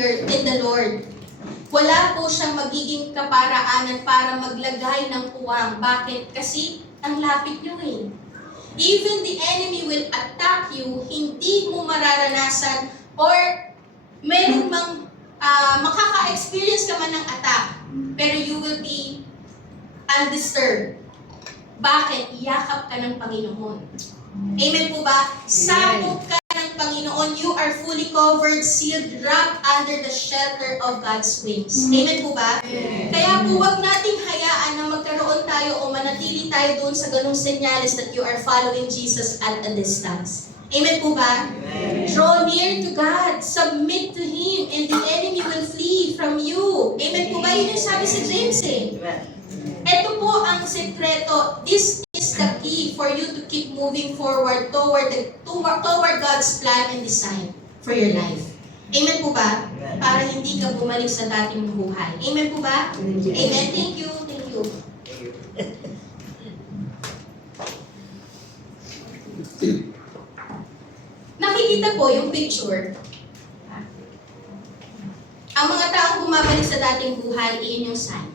the Lord, wala po siyang magiging kaparaanan para maglagay ng puwang. Bakit? Kasi ang lapit nyo eh. Even the enemy will attack you, hindi mo mararanasan or meron mang makaka-experience ka man ng attack, pero you will be undisturbed. Bakit? Yakap ka ng Panginoon. Amen po ba? Sakop ka ng Panginoon. You are fully covered, sealed, wrapped under the shelter of God's wings. Amen po ba? Kaya po wag nating hayaan na magkaroon tayo o manatili tayo doon sa ganung senyales that you are following Jesus at a distance. Amen po ba? Draw near to God, submit to Him, and the enemy will flee from you. Amen po ba? Yun yung sabi sa James eh. Ito po ang sekreto. This is the key for you to keep moving forward toward God's plan and design for your life. Amen po ba? Para hindi ka bumalik sa dating buhay. Amen po ba? Amen. Thank you. Thank you. Nakikita po yung picture. Ang mga taong bumabalik sa dating buhay, iyon yung sign.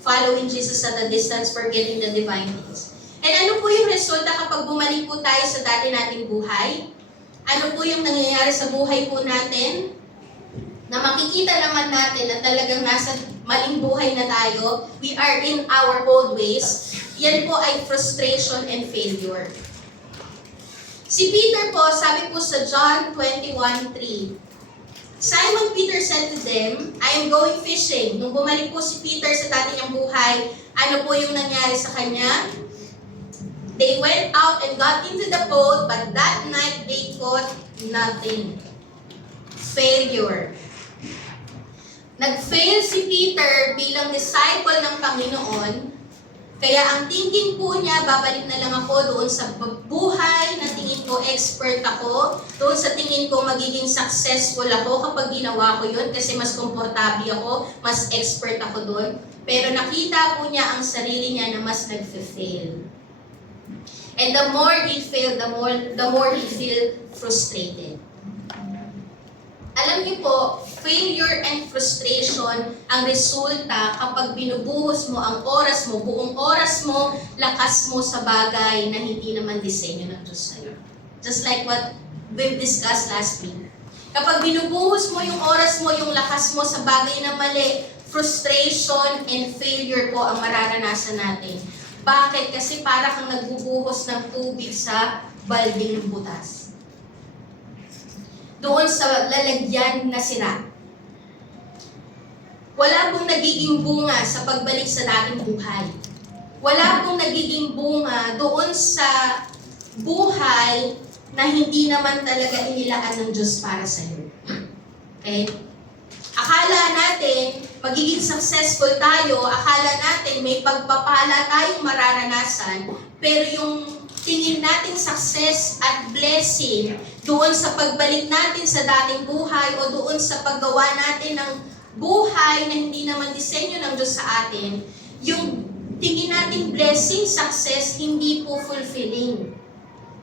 Following Jesus at a distance, forgetting the divine things. And ano po yung resulta kapag bumalik po tayo sa dati nating buhay? Ano po yung nangyayari sa buhay po natin? Na makikita naman natin na talagang nasa maling buhay na tayo. We are in our old ways. Yan po ay frustration and failure. Si Peter po, sabi po sa John 21:3, Simon Peter said to them, I am going fishing. Nung bumalik po si Peter sa dati niyang buhay, ano po yung nangyari sa kanya? They went out and got into the boat, but that night they caught nothing. Failure. Nag-fail si Peter bilang disciple ng Panginoon, kaya ang thinking po niya, babalik na lang ako doon sa buhay na tingin ko expert ako, doon sa tingin ko magiging successful ako kapag ginawa ko yun kasi mas komportable ako, mas expert ako doon. Pero nakita po niya ang sarili niya na mas nag-fail. And the more he failed, the more he feel frustrated. Alam niyo po, failure and frustration ang resulta kapag binubuhos mo ang oras mo, buong oras mo, lakas mo sa bagay na hindi naman disenyo ng Diyos sa'yo. Just like what we've discussed last week. Kapag binubuhos mo yung oras mo, yung lakas mo sa bagay na mali, frustration and failure po ang mararanasan natin. Bakit? Kasi para kang nagbubuhos ng tubig sa balding butas. Doon sa lalagyan na sira. Wala pong nagiging bunga sa pagbalik sa dating buhay. Wala pong nagiging bunga doon sa buhay na hindi naman talaga inilaan ng Diyos para sa iyo. Okay? Akala natin magiging successful tayo, akala natin may pagpapala tayong mararanasan, pero yung tingin nating success at blessing doon sa pagbalik natin sa dating buhay o doon sa paggawa natin ng buhay na hindi naman disenyo ng Diyos sa atin, yung tingin natin blessing, success, hindi po fulfilling.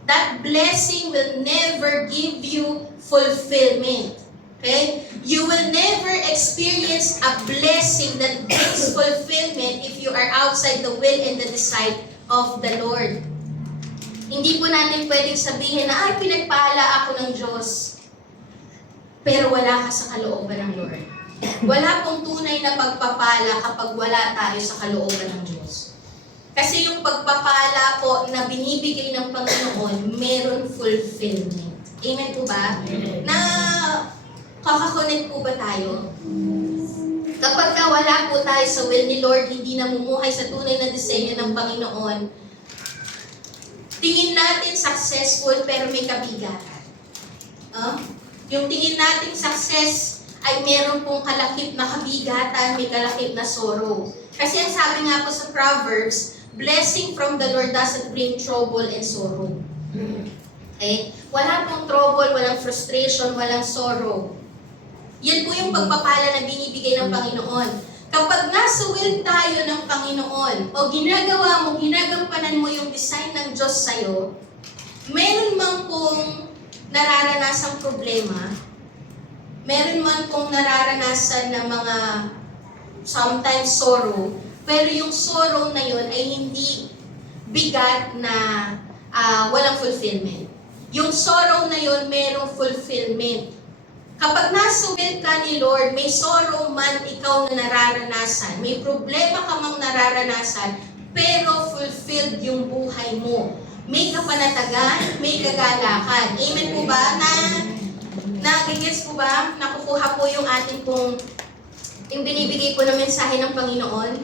That blessing will never give you fulfillment. Okay? You will never experience a blessing that brings fulfillment if you are outside the will and the design of the Lord. Hindi po natin pwedeng sabihin na, ay, pinagpala ako ng Diyos. Pero wala ka sa kalooban ng Lord. Wala pong tunay na pagpapala kapag wala tayo sa kalooban ng Diyos. Kasi yung pagpapala po na binibigay ng Panginoon, meron fulfillment. Amen po ba? Na kakakonect po ba tayo? Kapag wala po tayo sa will ni Lord, hindi namumuhay sa tunay na disenyo ng Panginoon, tingin natin successful pero may kabigatan. Yung tingin natin success ay meron pong kalakip na kabigatan, may kalakip na sorrow. Kasi ang sabi nga po sa Proverbs, blessing from the Lord doesn't bring trouble and sorrow. Okay? Wala pong trouble, walang frustration, walang sorrow. Yan po yung pagpapala na binibigay ng Panginoon. Kapag nasa will tayo ng Panginoon, o ginagawa mo, ginagampanan mo yung design ng Diyos sa'yo, meron man pong nararanasang problema, meron man pong nararanasan ng mga sometimes sorrow, pero yung sorrow na yun ay hindi bigat na walang fulfillment. Yung sorrow na yun, merong fulfillment. Kapag nasa will ka ni Lord, may sorrow man ikaw na nararanasan, may problema ka mang nararanasan, pero fulfilled yung buhay mo. May kapanatagan, may kagalakan. Amen po ba? Nagigets po ba? Nakukuha po yung ating pong, yung binibigay po na mensahe ng Panginoon?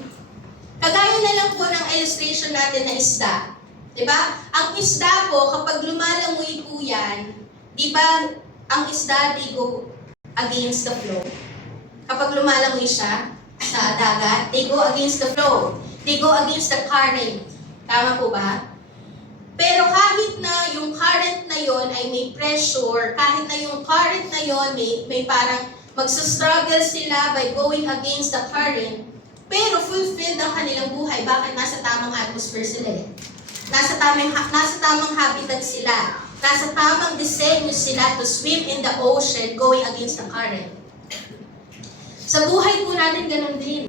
Kagaya na lang po ng illustration natin na isda. Diba? Ang isda po, kapag lumalangoy po yan, diba, ang isda, they go against the flow. Kapag lumalangoy siya sa dagat, they go against the flow. They go against the current. Tama po ba? Pero kahit na yung current na yon ay may pressure, kahit na yung current na yon may parang magsastruggle sila by going against the current, pero fulfilled ang kanilang buhay. Bakit? Nasa tamang atmosphere sila eh. Nasa tamang habitat sila. Nasa tamang disenyo sila to swim in the ocean going against the current. Sa buhay po natin ganun din.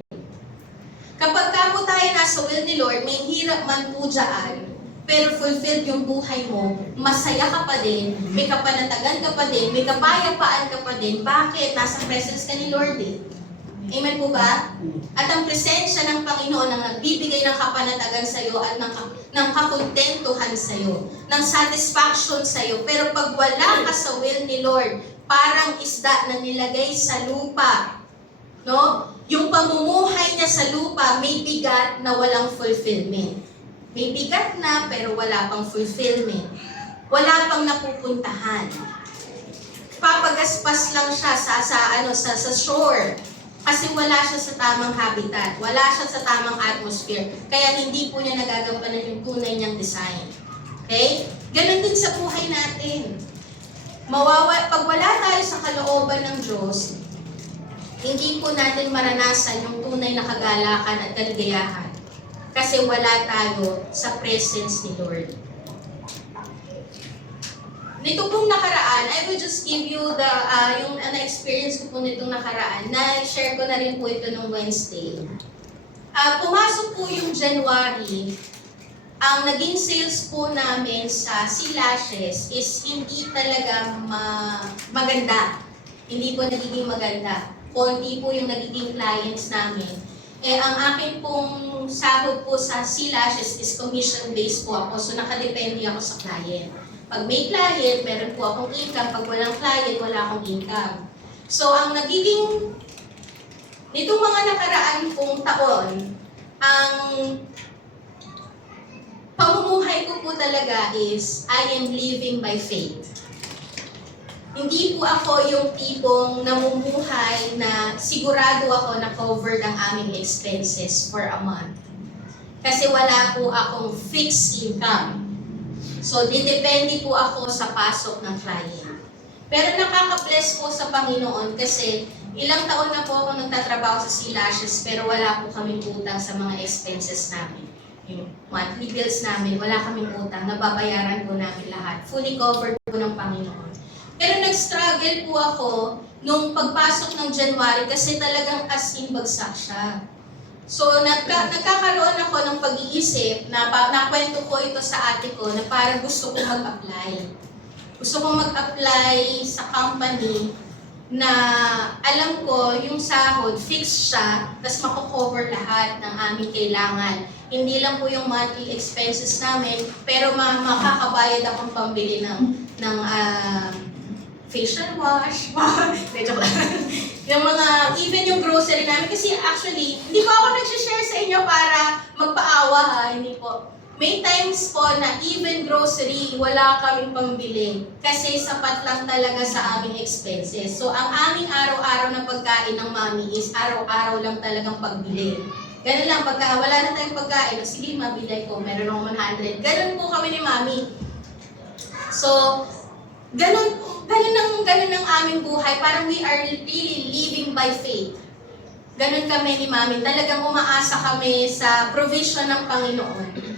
Kapag ka po tayo nasa will ni Lord, may hirap man po dyan, pero fulfilled yung buhay mo, masaya ka pa din, may kapanatagan ka pa din, may kapayapaan ka pa din. Bakit? Nasa presence ka ni Lord eh. Amen po ba? At ang presensya ng Panginoon ang nagbibigay ng kapanatagan sa iyo at ng kakontentuhan sa iyo, ng satisfaction sa iyo. Pero pag wala ka sa will ni Lord, parang isda na nilagay sa lupa. No? Yung pamumuhay niya sa lupa, may bigat na walang fulfillment. May bigat na pero wala pang fulfillment. Wala pang napupuntahan. Papagaspas lang siya sa shore. Kasi wala siya sa tamang habitat, wala siya sa tamang atmosphere, kaya hindi po niya nagagampanan yung tunay niyang design. Okay? Ganon din sa buhay natin. Pag wala tayo sa kalooban ng Diyos, hindi po natin maranasan yung tunay na kagalakan at kaligayahan. Kasi wala tayo sa presence ni Lord. Nito pong nakaraan, I will just give you yung na-experience ko po nitong nakaraan. Na-share ko na rin po ito nung Wednesday. Pumasok po yung January. Ang naging sales po namin sa C-Lashes is hindi talaga maganda. Hindi po nagiging maganda. Konti po yung nagiging clients namin. Ang akin pong sahod po sa C-Lashes is commission-based po ako. So nakadepende ako sa client. Pag may client, meron po akong income. Pag walang client, wala akong income. So, ang nagiging, nitong mga nakaraan pong taon, ang pamumuhay ko po talaga is, I am living by faith. Hindi po ako yung tipong namumuhay na sigurado ako na covered ang aming expenses for a month. Kasi wala po akong fixed income. So, didepende po ako sa pasok ng client. Pero nakaka-bless po sa Panginoon kasi Ilang taon na po ako nagtatrabaho sa C-Lashes pero wala po kaming utang sa mga expenses namin. Yung monthly bills namin, wala kaming utang, nababayaran po namin lahat. Fully covered po ng Panginoon. Pero nag-struggle po ako nung pagpasok ng January kasi talagang as in bagsak siya. So nagkakaroon ako ng pag-iisip na nakwento ko ito sa ate ko na parang gusto kong mag-apply. Gusto kong mag-apply sa company na alam ko yung sahod, fixed siya, tapos mako-cover lahat ng aming kailangan. Hindi lang po yung monthly expenses namin, pero makakabayad akong pambili ng facial wash. Medyo yung mga, even yung grocery namin, kasi actually, hindi po ako nag-share sa inyo para magpaawa ha, hindi po. May times po na even grocery, wala kaming pambili kasi sapat lang talaga sa aming expenses. So, ang aming araw-araw na pagkain ng mami is araw-araw lang talagang pagbili. Ganun lang, pagka wala na tayong pagkain, sige, mabili ko, meron akong 100. Ganun po kami ni mami. So, ganun ang aming buhay. Parang we are really living by faith. Ganun kami ni mami. Talagang umaasa kami sa provision ng Panginoon.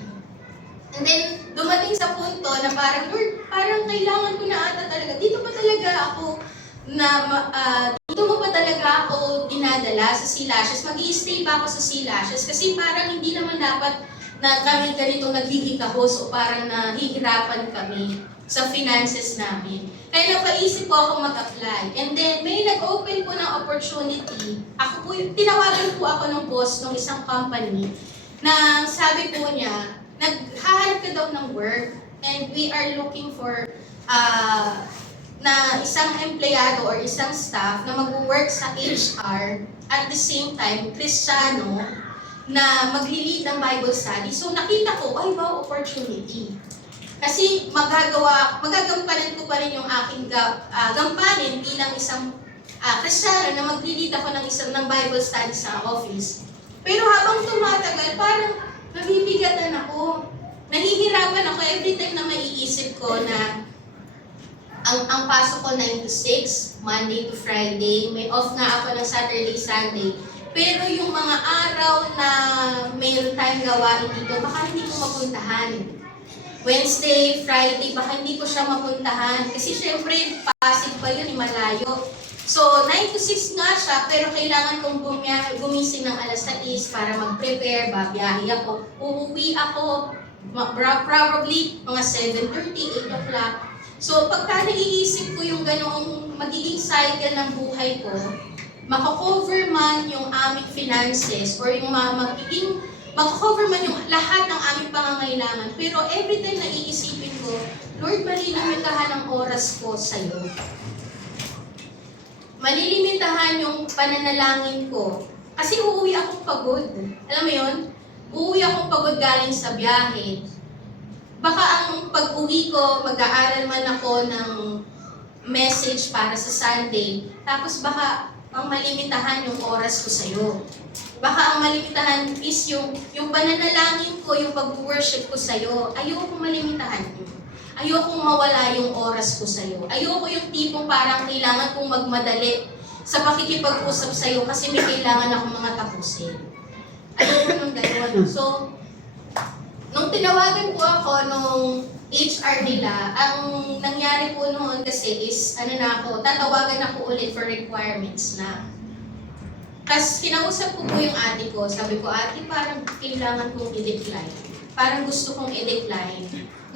And then, dumating sa punto na parang, Lord, parang kailangan ko na ata talaga. Dito mo pa talaga ako dinadala sa C-Lashes. Mag-i-stay pa ako sa C-Lashes kasi parang hindi naman dapat na kami ganitong naghihikahos o parang nahihirapan kami sa finances namin. Kaya napaisip po ako mag-apply. And then, may nag-open po ng opportunity. Tinawagan po ako ng boss ng isang company na sabi po niya, naghahanap ka daw ng work and we are looking for na isang empleyado or isang staff na mag-work sa HR at the same time, Kristiyano na mag-lead ng Bible study. So nakita ko, ay wow, opportunity. Kasi magagampanan ko pa rin yung aking gampanin bilang isang Kristiyano na mag-lead ako ng Bible study sa office. Pero habang tumatagal, parang nabibigatan ako. Nahihirapan ako every time na maiisip ko na ang pasok ko 9 to 6, Monday to Friday, may off na ako ng Saturday, Sunday. Pero yung mga araw na mayroon tayong gawain dito, baka hindi ko mapuntahan. Wednesday, Friday, baka hindi ko siya mapuntahan. Kasi syempre, Pasig pa yun, malayo. So, 9 to 6 nga siya, pero kailangan kong gumising ng alas 6 para mag-prepare, babiyahe ako. Uuwi ako, probably mga 7:30, 8 o'clock. So, pagka naiisip ko yung ganoong magiging cycle ng buhay ko, mako-cover man yung aming finances or yung mako-cover man yung lahat ng aming pangangailangan. Pero every time naiisipin ko, Lord, malilimitahan ang oras ko sa'yo. Malilimitahan yung pananalangin ko. Kasi uuwi akong pagod. Alam mo yun? Uuwi akong pagod galing sa biyahe. Baka ang pag-uwi ko, mag-aaral man ako ng message para sa Sunday. Tapos baka ang malimitahan yung oras ko sa'yo. Baka ang malimitahan is yung pananalangin ko, yung pag-worship ko sa'yo. Ayoko malimitahan yun. Ayokong mawala yung oras ko sa'yo. Ayoko yung tipong parang kailangan kong magmadali sa pakikipag-usap sa'yo kasi may kailangan akong mga tapusin. Ayoko nung gano'n. So, nung tinawagan po ako nung HR nila, ang nangyari po noon kasi is, tatawagan ako ulit for requirements na. Tapos kinausap ko po yung ate ko, sabi ko, ate, parang kailangan kong i-decline. Parang gusto kong i-decline.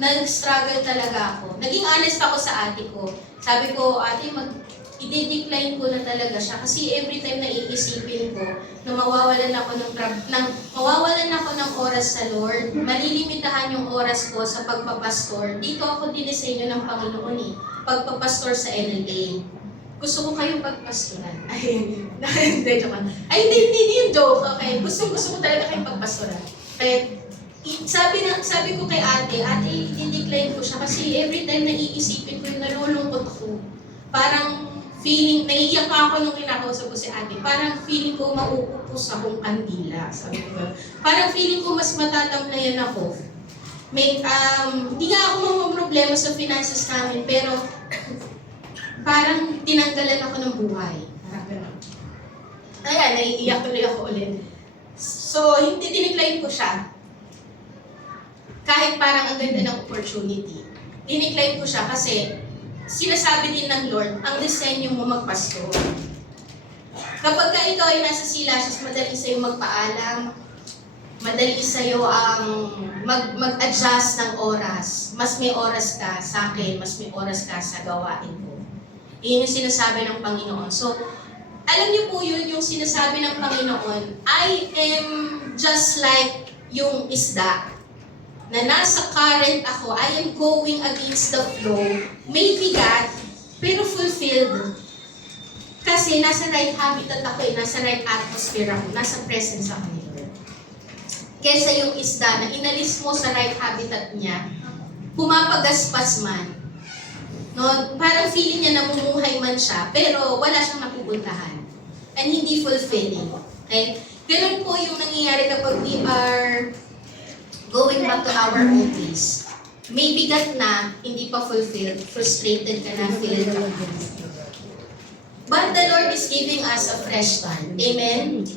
Nag-struggle talaga ako. Naging honest ako sa ate ko. Sabi ko, ate, i-decline ko na talaga siya kasi every time na iisipin ko na mawawalan ako ng oras sa Lord, malilimitahan yung oras ko sa pagpapastor. Dito ako dinisenyo ng Panginoon pagpapastor sa NLA. Gusto ko kayong pagpastoran. Ay, hindi, joke. Ay, hindi yung joke. Okay, gusto ko talaga kayong pagpastoran. Kaya, sabi ko kay ate, i-decline ko siya kasi every time na iisipin ko yung nalulungkot ako. Parang feeling, naiiyak pa ako nung kinakausap ko si ate, parang feeling ko mauupos akong kandila. Sabi ko, parang feeling ko mas matatamlayan ako. Hindi nga ako problema sa finances namin, pero parang tinanggalan ako ng buhay. Ayan, naiiyak tuloy ako ulit. So, hindi dinecline ko siya. Kahit parang ang ganda ng opportunity. Dinecline ko siya kasi sinasabi din ng Lord, ang disenyo mo magpasto. Kapag ka ikaw ay nasa silasas, madali sa'yo magpaalam, madali sa'yo ang mag-adjust ng oras. Mas may oras ka sa akin, mas may oras ka sa gawain ko. Yun yung sinasabi ng Panginoon. So, alam niyo po yun, yung sinasabi ng Panginoon, I am just like yung isda, na nasa current ako, I am going against the flow, may bigat, pero fulfilled. Kasi nasa right habitat ako nasa right atmosphere ako, nasa presence ako ni Lord. Kesa yung isda na inalis mo sa right habitat niya, pumapagaspas man. No, parang feeling niya namumuhay man siya, pero wala siyang napupuntahan. And hindi fulfilling. Okay? Ganun po yung nangyayari kapag we are going back to our old ways. May bigat na, hindi pa fulfilled, frustrated ka na, filled ka na. But the Lord is giving us a fresh start. Amen?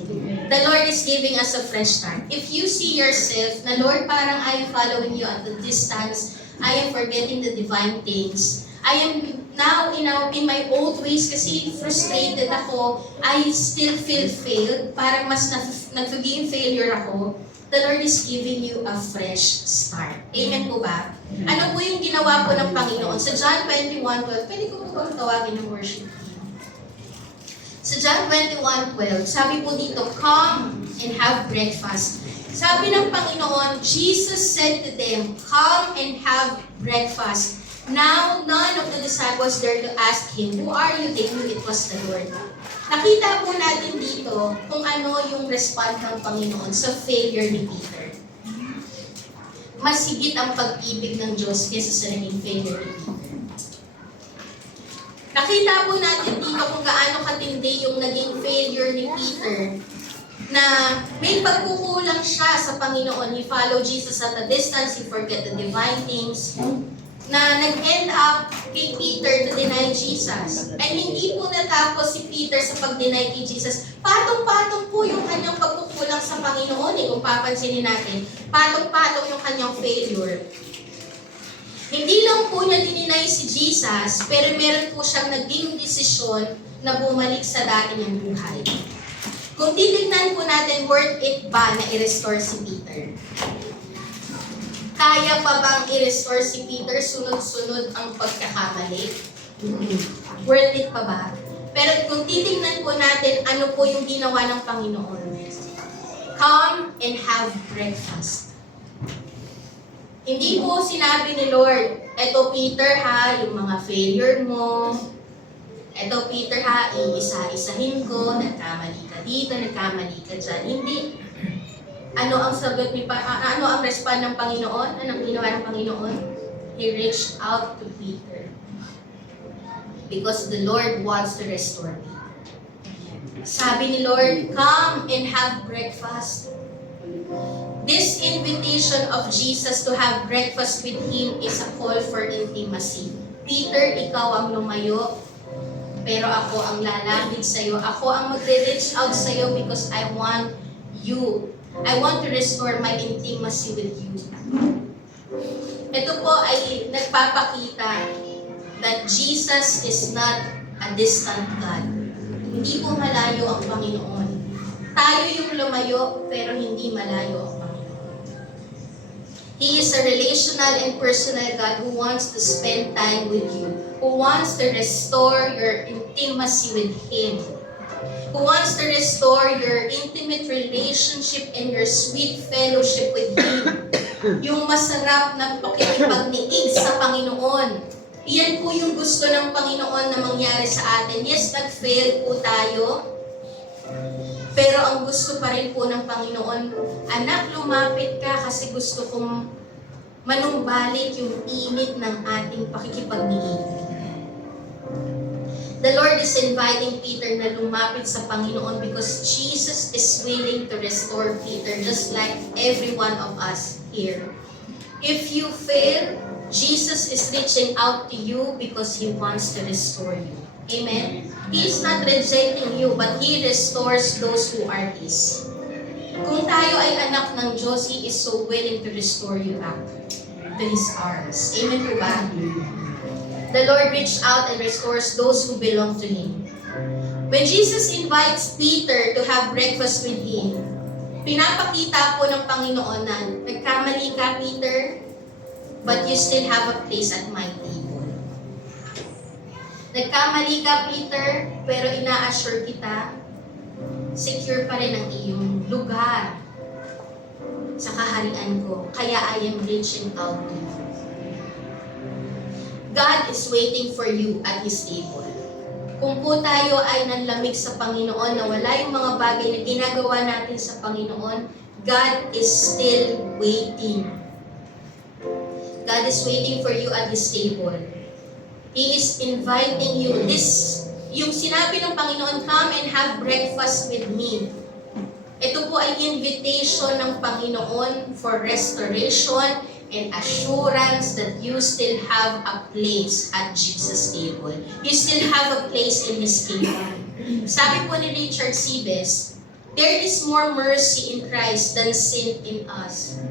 The Lord is giving us a fresh start. If you see yourself na, Lord, parang I am following you at a distance, I am forgetting the divine things, I am now in my old ways kasi frustrated ako, I still feel failed, parang mas nag-game failure ako, the Lord is giving you a fresh start. Amen po ba? Ano po yung ginawa po ng Panginoon? Sa John 21:12, pwede ko po bang tawagin ng worship team? Sa John 21:12, sabi po dito, come and have breakfast. Sabi ng Panginoon, Jesus said to them, come and have breakfast. Now, none of the disciples dared to ask him, who are you? They knew it was the Lord. Nakita po natin dito kung ano yung response ng Panginoon sa failure ni Peter. Mas higit ang pag-ibig ng Diyos kaysa sa naging failure ni Peter. Nakita po natin dito kung gaano katindi yung naging failure ni Peter na may pagkukulang siya sa Panginoon. He followed Jesus at a distance, he forget the divine things, na nag-end up kay Peter to deny Jesus. And hindi po natapos si Peter sa pag-deny kay Jesus. Patong-patong po yung kanyang pagkukulang sa Panginoon. Kung papansinin natin, patong-patong yung kanyang failure. Hindi lang po niya dininay si Jesus, pero meron po siyang naging desisyon na bumalik sa dati niyang buhay. Kung titignan po natin, worth it ba na i-restore si Peter? Kaya pa bang i-restore si Peter sunod-sunod ang pagkakamali? Worth it pa ba? Pero kung titingnan po natin, ano po yung ginawa ng Panginoon? Come and have breakfast. Hindi po sinabi ni Lord, eto Peter ha, yung mga failure mo, eto Peter ha, iisa-isahin ko, nagkamali ka dito, nagkamali ka dyan. Hindi. Ano ang sagot ano ang response ng Panginoon? Anong ginawa ng Panginoon? He reached out to Peter. Because the Lord wants to restore me. Sabi ni Lord, come and have breakfast. This invitation of Jesus to have breakfast with Him is a call for intimacy. Peter, ikaw ang lumayo, pero ako ang lalapit sa'yo. Ako ang magre-reach out sa'yo because I want you. I want to restore my intimacy with you. Ito po ay nagpapakita that Jesus is not a distant God. Hindi po malayo ang Panginoon. Tayo yung lumayo, pero hindi malayo ang Panginoon. He is a relational and personal God who wants to spend time with you, who wants to restore your intimacy with Him, who wants to restore your intimate relationship and your sweet fellowship with Him. Yung masarap na pakikipagniig sa Panginoon. Iyan po yung gusto ng Panginoon na mangyari sa atin. Yes, nag-fail po tayo. Pero ang gusto pa rin po ng Panginoon, anak, lumapit ka kasi gusto kong manumbalik yung init ng ating pakikipagniig. The Lord is inviting Peter na lumapit sa Panginoon because Jesus is willing to restore Peter just like every one of us here. If you fail, Jesus is reaching out to you because He wants to restore you. Amen? He is not rejecting you, but He restores those who are His. Kung tayo ay anak ng Diyos, He is so willing to restore you back to His arms. Amen po ba? The Lord reaches out and restores those who belong to Him. When Jesus invites Peter to have breakfast with Him, pinapakita po ng Panginoon na, nagkamali ka, Peter, but you still have a place at my table. Nagkamali ka, Peter, pero ina-assure kita, secure pa rin ang iyong lugar sa kaharian ko. Kaya I am reaching out to you. God is waiting for you at His table. Kung po tayo ay nanlamig sa Panginoon na wala yung mga bagay na ginagawa natin sa Panginoon, God is still waiting. God is waiting for you at His table. He is inviting you. Yung sinabi ng Panginoon, come and have breakfast with me. Ito po ay invitation ng Panginoon for restoration and assurance that you still have a place at Jesus' table. You still have a place in His kingdom. Sabi po ni Richard Sibes, there is more mercy in Christ than sin in us.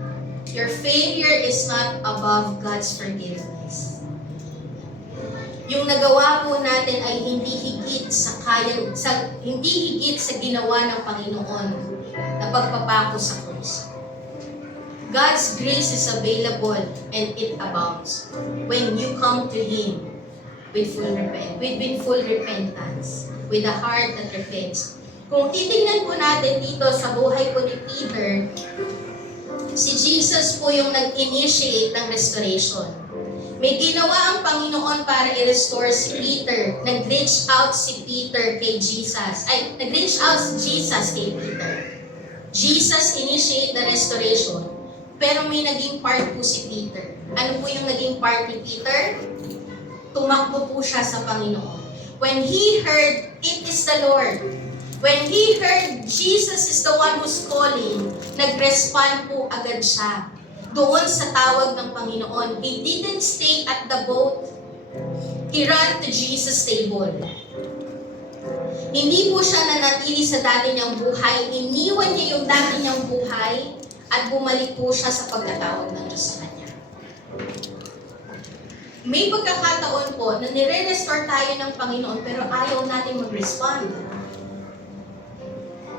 Your failure is not above God's forgiveness. Yung nagawa po natin ay hindi higit sa ginawa ng Panginoon na pagpapako sa krus. God's grace is available and it abounds when you come to Him with full repentance, with a heart that repents. Kung titingnan po natin dito sa buhay po ni Peter, si Jesus po yung nag-initiate ng restoration. May ginawa ang Panginoon para i-restore si Peter. Nag-reach out si Peter kay Jesus. Nag-reach out si Jesus kay Peter. Jesus initiate the restoration. Pero may naging part po si Peter. Ano po yung naging part ni Peter? Tumakbo po siya sa Panginoon. When he heard, it is the Lord. When he heard Jesus is the one who's calling, nag-respond po agad siya doon sa tawag ng Panginoon. He didn't stay at the boat. He ran to Jesus' table. Hindi po siya nanatili sa dati niyang buhay. Iniwan niya yung dati niyang buhay at bumalik po siya sa pagkatawag ng Diyos sa kanya. May pagkakataon po na nire-restore tayo ng Panginoon pero ayaw natin mag-respond.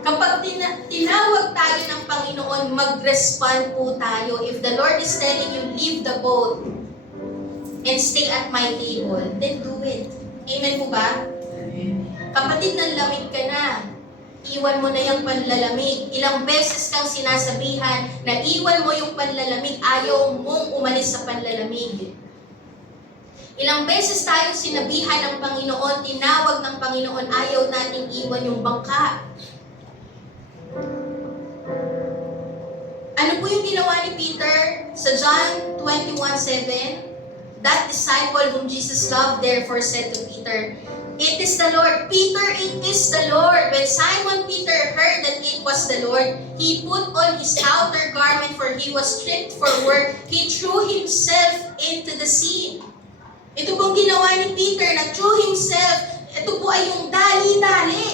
Kapag tinawag tayo ng Panginoon, mag-respond po tayo. If the Lord is telling you, leave the boat and stay at my table, then do it. Amen po ba? Kapatid, nanlamig ka na. Iwan mo na yung panlalamig. Ilang beses kang sinasabihan na iwan mo yung panlalamig, ayaw mong umalis sa panlalamig. Ilang beses tayo sinabihan ng Panginoon, tinawag ng Panginoon, ayaw nating iwan yung bangka. Ano po yung ginawa ni Peter sa John 21:7? That disciple whom Jesus loved therefore said to Peter, it is the Lord. Peter, it is the Lord. When Simon Peter heard that it was the Lord, he put on his outer garment, for he was stripped for work. He threw himself into the sea. Ito pong ginawa ni Peter, nag-threw himself. Ito po ay yung dali-dali.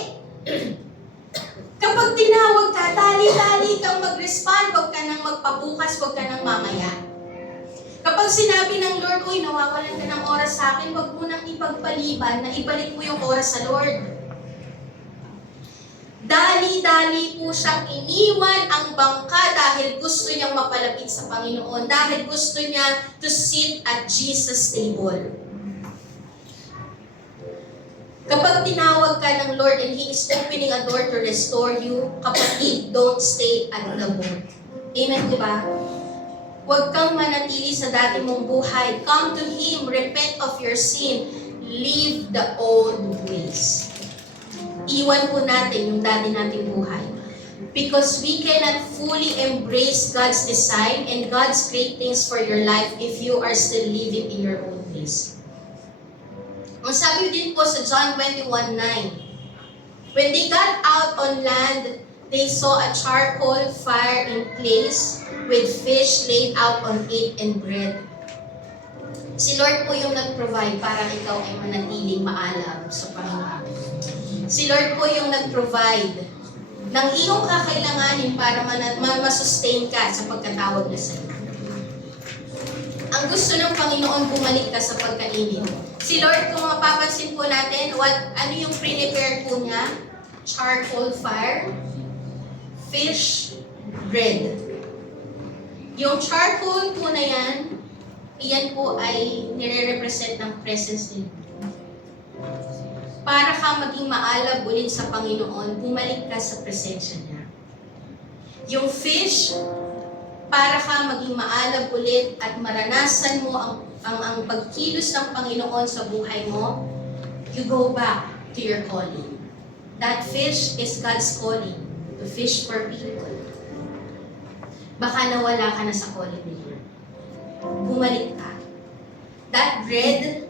Kapag tinawag ka, dali-dali kang mag-respond, huwag ka nang magpabukas, huwag ka nang mamaya. Kapag sinabi ng Lord, uy, nawawalan ka ng oras sa akin, huwag mo nang ipagpaliban na ibalik mo yung oras sa Lord. Dali-dali po siyang iniwan ang bangka dahil gusto niyang mapalapit sa Panginoon, dahil gusto niya to sit at Jesus' table. Kapag tinawag ka ng Lord and He is opening a door to restore you, kapatid, don't stay at the boat. Amen po ba? Huwag kang manatili sa dati mong buhay. Come to Him, repent of your sin, leave the old ways. Iwan po natin yung dati nating buhay. Because we cannot fully embrace God's design and God's great things for your life if you are still living in your own ways. Ang sabi din po sa John 21:9, when they got out on land, they saw a charcoal fire in place with fish laid out on it and bread. Si Lord po yung nag-provide para ikaw ay manatiling maalam sa Panginoon. Si Lord po yung nag-provide ng iyong kakailanganin para masustain ka sa pagkatawag niya sa iyo. Ang gusto ng Panginoon, bumalik ka sa pagkainit. Si Lord, kung mapapansin po natin, ano yung prepare po niya? Charcoal fire, fish, bread. Yung charcoal po na yan, iyan po ay nire-represent ng presence niya. Para ka maging maalab ulit sa Panginoon, bumalik ka sa presensya niya. Yung fish, para ka maging maalab ulit at maranasan mo ang pagkilos ng Panginoon sa buhay mo, you go back to your calling. That fish is God's calling, to fish for people. Baka nawala ka na sa calling ni Lord. Bumalik ka. That bread,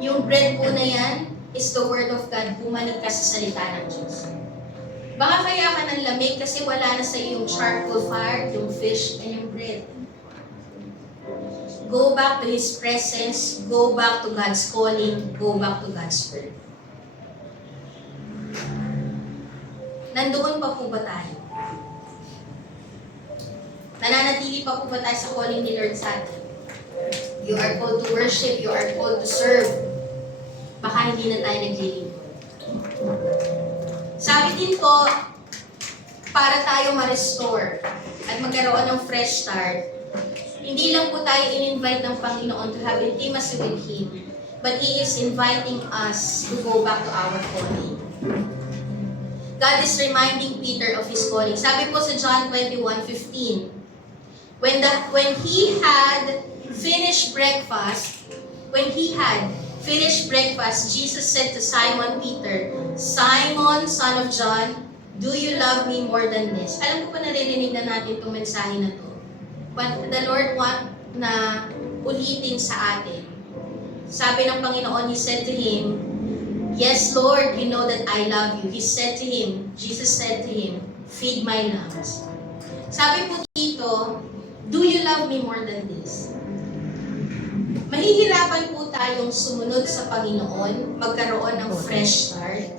yung bread po na yan, is the Word of God. Bumalik ka sa salita ng Diyos. Baka kaya ka ng lamig kasi wala na sa iyong charcoal fire, yung fish, and yung bread. Go back to His presence, go back to God's calling, go back to God's Word. Nandoon pa po ba tayo? Nananatili pa po ba tayo sa calling ni Lord sa atin? You are called to worship, you are called to serve. Baka hindi na tayo naglilingkod. Sabi din po, para tayo ma-restore at magkaroon ng fresh start, hindi lang po tayo in-invite ng Panginoon to have intimacy with Him, but He is inviting us to go back to our calling. God is reminding Peter of his calling. Sabi po sa John 21:15, when he had finished breakfast, Jesus said to Simon Peter, Simon, son of John, do you love me more than this? Alam ko pa naririnig na natin itong mensahe na to. But the Lord want na ulitin sa atin. Sabi ng Panginoon, He said to him, yes, Lord, you know that I love you. Jesus said to him, feed my lambs. Sabi po dito, do you love me more than this? Mahihirapan po tayong sumunod sa Panginoon, magkaroon ng fresh start,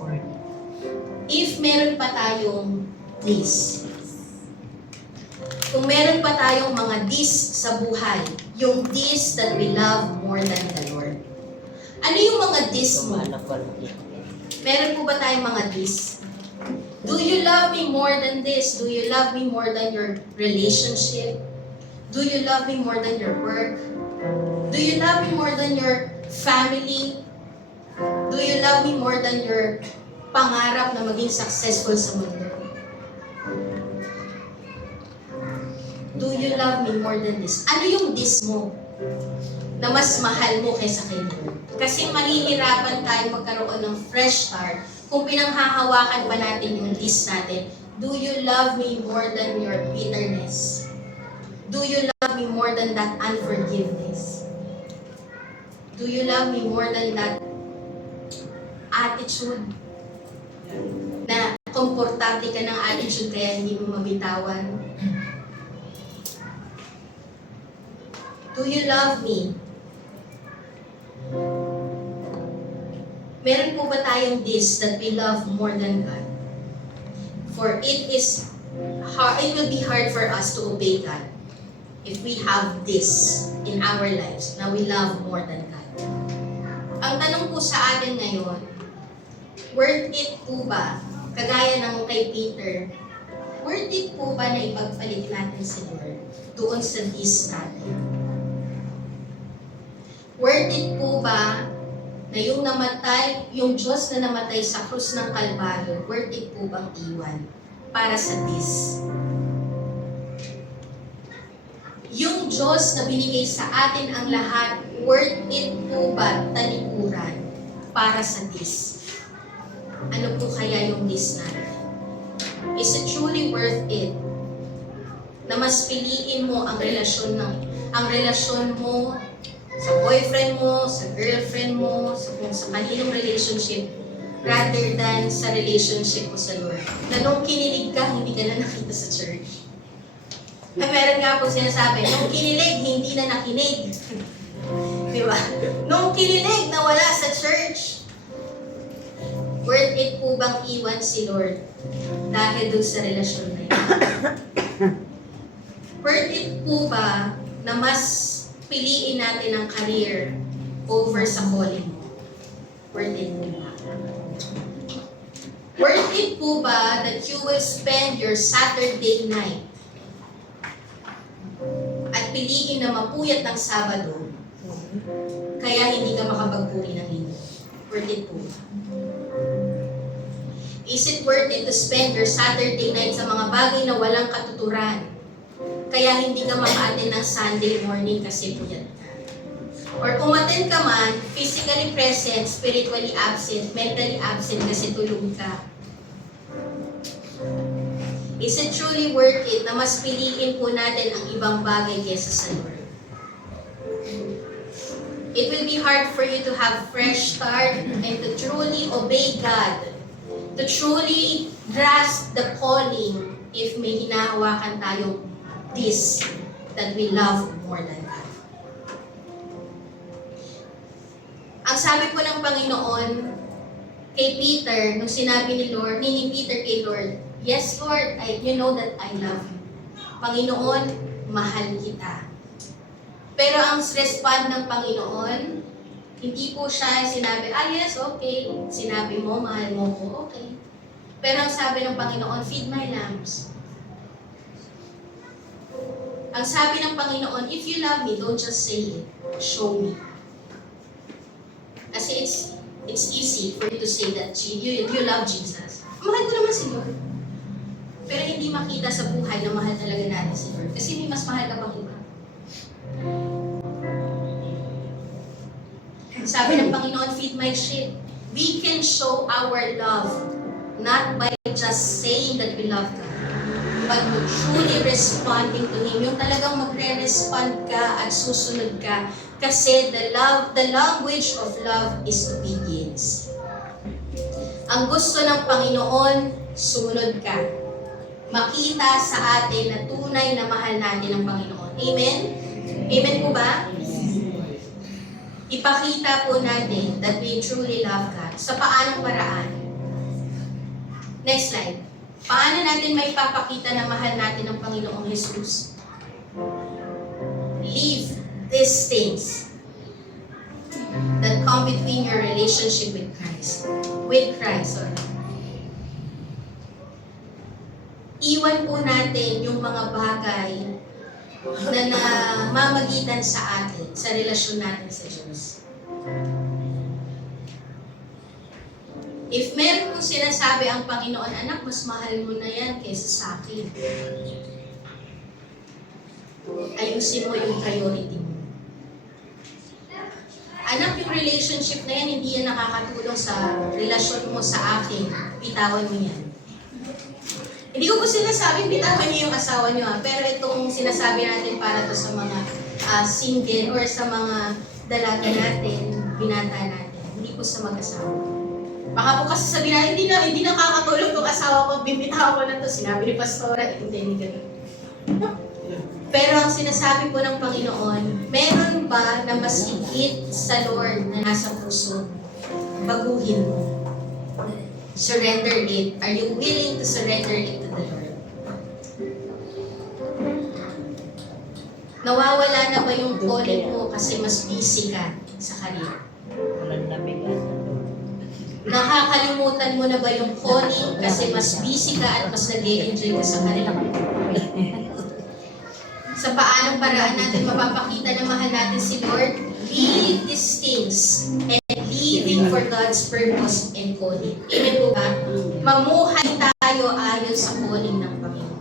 if meron pa tayong this. Kung meron pa tayong mga this sa buhay, yung this that we love more than the Lord. Ano yung mga this mo? Meron po ba tayong mga this? Do you love me more than this? Do you love me more than your relationship? Do you love me more than your work? Do you love me more than your family? Do you love me more than your pangarap na maging successful sa mundo? Do you love me more than this? Ano yung this mo na mas mahal mo kaysa kay Lord? Kasi mahihirapan tayo magkaroon ng fresh start kung pinanghahawakan pa natin yung this natin. Do you love me more than your bitterness? Do you love me more than that unforgiveness? Do you love me more than that attitude? Na komportable ka ng attitude kaya hindi mo mabitawan? Do you love me? Meron po ba tayong this that we love more than God? For it will be hard for us to obey God if we have this in our lives na we love more than God. Ang tanong po sa atin ngayon, worth it po ba, kagaya ng kay Peter, worth it po ba na ipagpalit natin si Lord doon sa this natin? Worth it po ba na yung namatay, yung Diyos na namatay sa krus ng Kalbaryo, worth it po bang iwan para sa this? Yung Diyos na binigay sa atin ang lahat, worth it po ba talikuran para sa this? Ano po kaya yung this natin? Is it truly worth it na mas piliin mo ang relasyon mo sa boyfriend mo, sa girlfriend mo, sa kaninong relationship, rather than sa relationship mo sa Lord? Na nung kinilig ka, hindi ka na nakita sa church. Na meron nga po sinasabi, nung kinilig, hindi na nakinig. Di ba? Nung kinilig na wala sa church, worth it po bang iwan si Lord dahil doon sa relasyon na yun? Worth it po ba na mas piliin natin ang career over sa calling mo? Worth it po ba? Worth it po ba that you will spend your Saturday night at piliin na mapuyat ng Sabado kaya hindi ka makapagpuri ng linggo? Worth it po ba? Is it worth it to spend your Saturday night sa mga bagay na walang katuturan kaya hindi ka maka-attend ng Sunday morning kasi puyat ka? Or umattend ka man, physically present, spiritually absent, mentally absent kasi tulog ka. Is it truly worth it na mas piliin po natin ang ibang bagay kesa sa Lord? It will be hard for you to have fresh start and to truly obey God, to truly grasp the calling if may hinahawakan tayong this that we love more than God. Ang sabi po ng Panginoon kay Peter, nung sinabi ni Peter kay Lord, "Yes, Lord, you know that I love you." Panginoon, mahal kita. Pero ang respond ng Panginoon, hindi po siya sinabi, yes, okay. Sinabi mo, mahal mo ko, okay. Pero ang sabi ng Panginoon, feed my lambs. Ang sabi ng Panginoon, if you love me, don't just say it. Show me. Kasi it's easy for you to say that you love Jesus. Mahal ko naman si Lord. Pero hindi makita sa buhay na mahal talaga natin si Lord. Kasi may mas mahal ka pang iba. Sabi ng Panginoon, feed my sheep. We can show our love not by just saying that we love God, but truly responding to Him. Yung talagang magre-respond ka at susunod ka. Kasi the language of love is obedience. Ang gusto ng Panginoon, sumunod ka. Makita sa atin na tunay na mahal natin ang Panginoon. Amen? Amen po ba? Ipakita po natin that we truly love God. Sa paanong paraan? Next slide. Paano natin may papakita na mahal natin ang Panginoong Jesus? Leave these things that come between your relationship with Christ. Iwan po natin yung mga bagay na namamagitan sa atin, sa relasyon natin sa Diyos. If meron kong sinasabi ang Panginoon, anak, mas mahal mo na yan kaysa sa akin. Ayusin mo yung priority mo. Anak, yung relationship na yan, hindi yan nakakatulong sa relasyon mo sa akin. Bitawan mo yan. Hindi ko po sinasabing bitawan niyo yung asawa niyo, pero itong sinasabi natin para to sa mga single or sa mga dalaga natin, binata natin. Hindi po sa mag-asawa. Baka po kasi sabihin natin, hindi nakakatulong itong asawa ko, bibitawan ko na to. Sinabi ni Pastora, hindi ganun. Pero ang sinasabi po ng Panginoon, meron ba na mas higit sa Lord na nasa puso? Baguhin mo. Surrender it. Are you willing to surrender it to the Lord? Nawawala na ba yung calling mo kasi mas busy ka sa career? Nakakalimutan mo na ba yung calling kasi mas busy ka at mas nag-e-enjoy ka sa career? Sa paanong paraan natin mapapakita na mahal natin si Lord? Leave these things and living for God's purpose and calling. Amen po ba? Mamuhay tayo ayon sa calling ng Panginoon.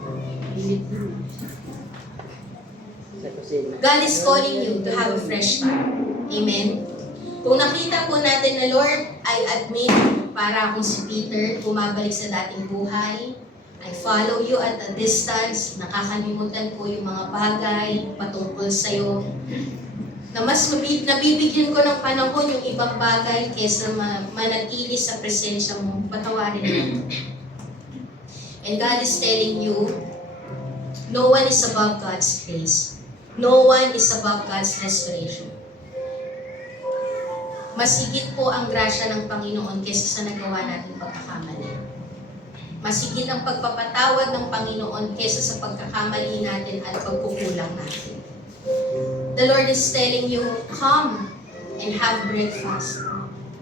God is calling you to have a fresh start. Amen? Kung nakita po natin na Lord, I admit, para akong si Peter, bumabalik sa dating buhay, I follow you at a distance, nakakalimutan ko yung mga bagay patungkol sa'yo, na mas nabibigyan ko ng panahon yung ibang bagay kesa manatili sa presensya mo, patawarin mo. And God is telling you, no one is above God's grace. No one is above God's restoration. Masigit po ang grasya ng Panginoon kaysa sa nagawa natin pagkakamali. Masigit ang pagpapatawad ng Panginoon kaysa sa pagkakamali natin at pagkukulang natin. The Lord is telling you, come and have breakfast.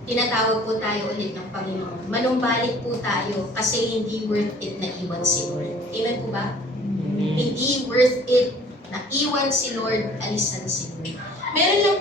Tinatawag po tayo ulit ng Panginoon. Manumbalik po tayo kasi hindi worth it na iwan si Lord. Amen po ba? Hindi worth it na iwan si Lord, alisan si Lord. Meron lang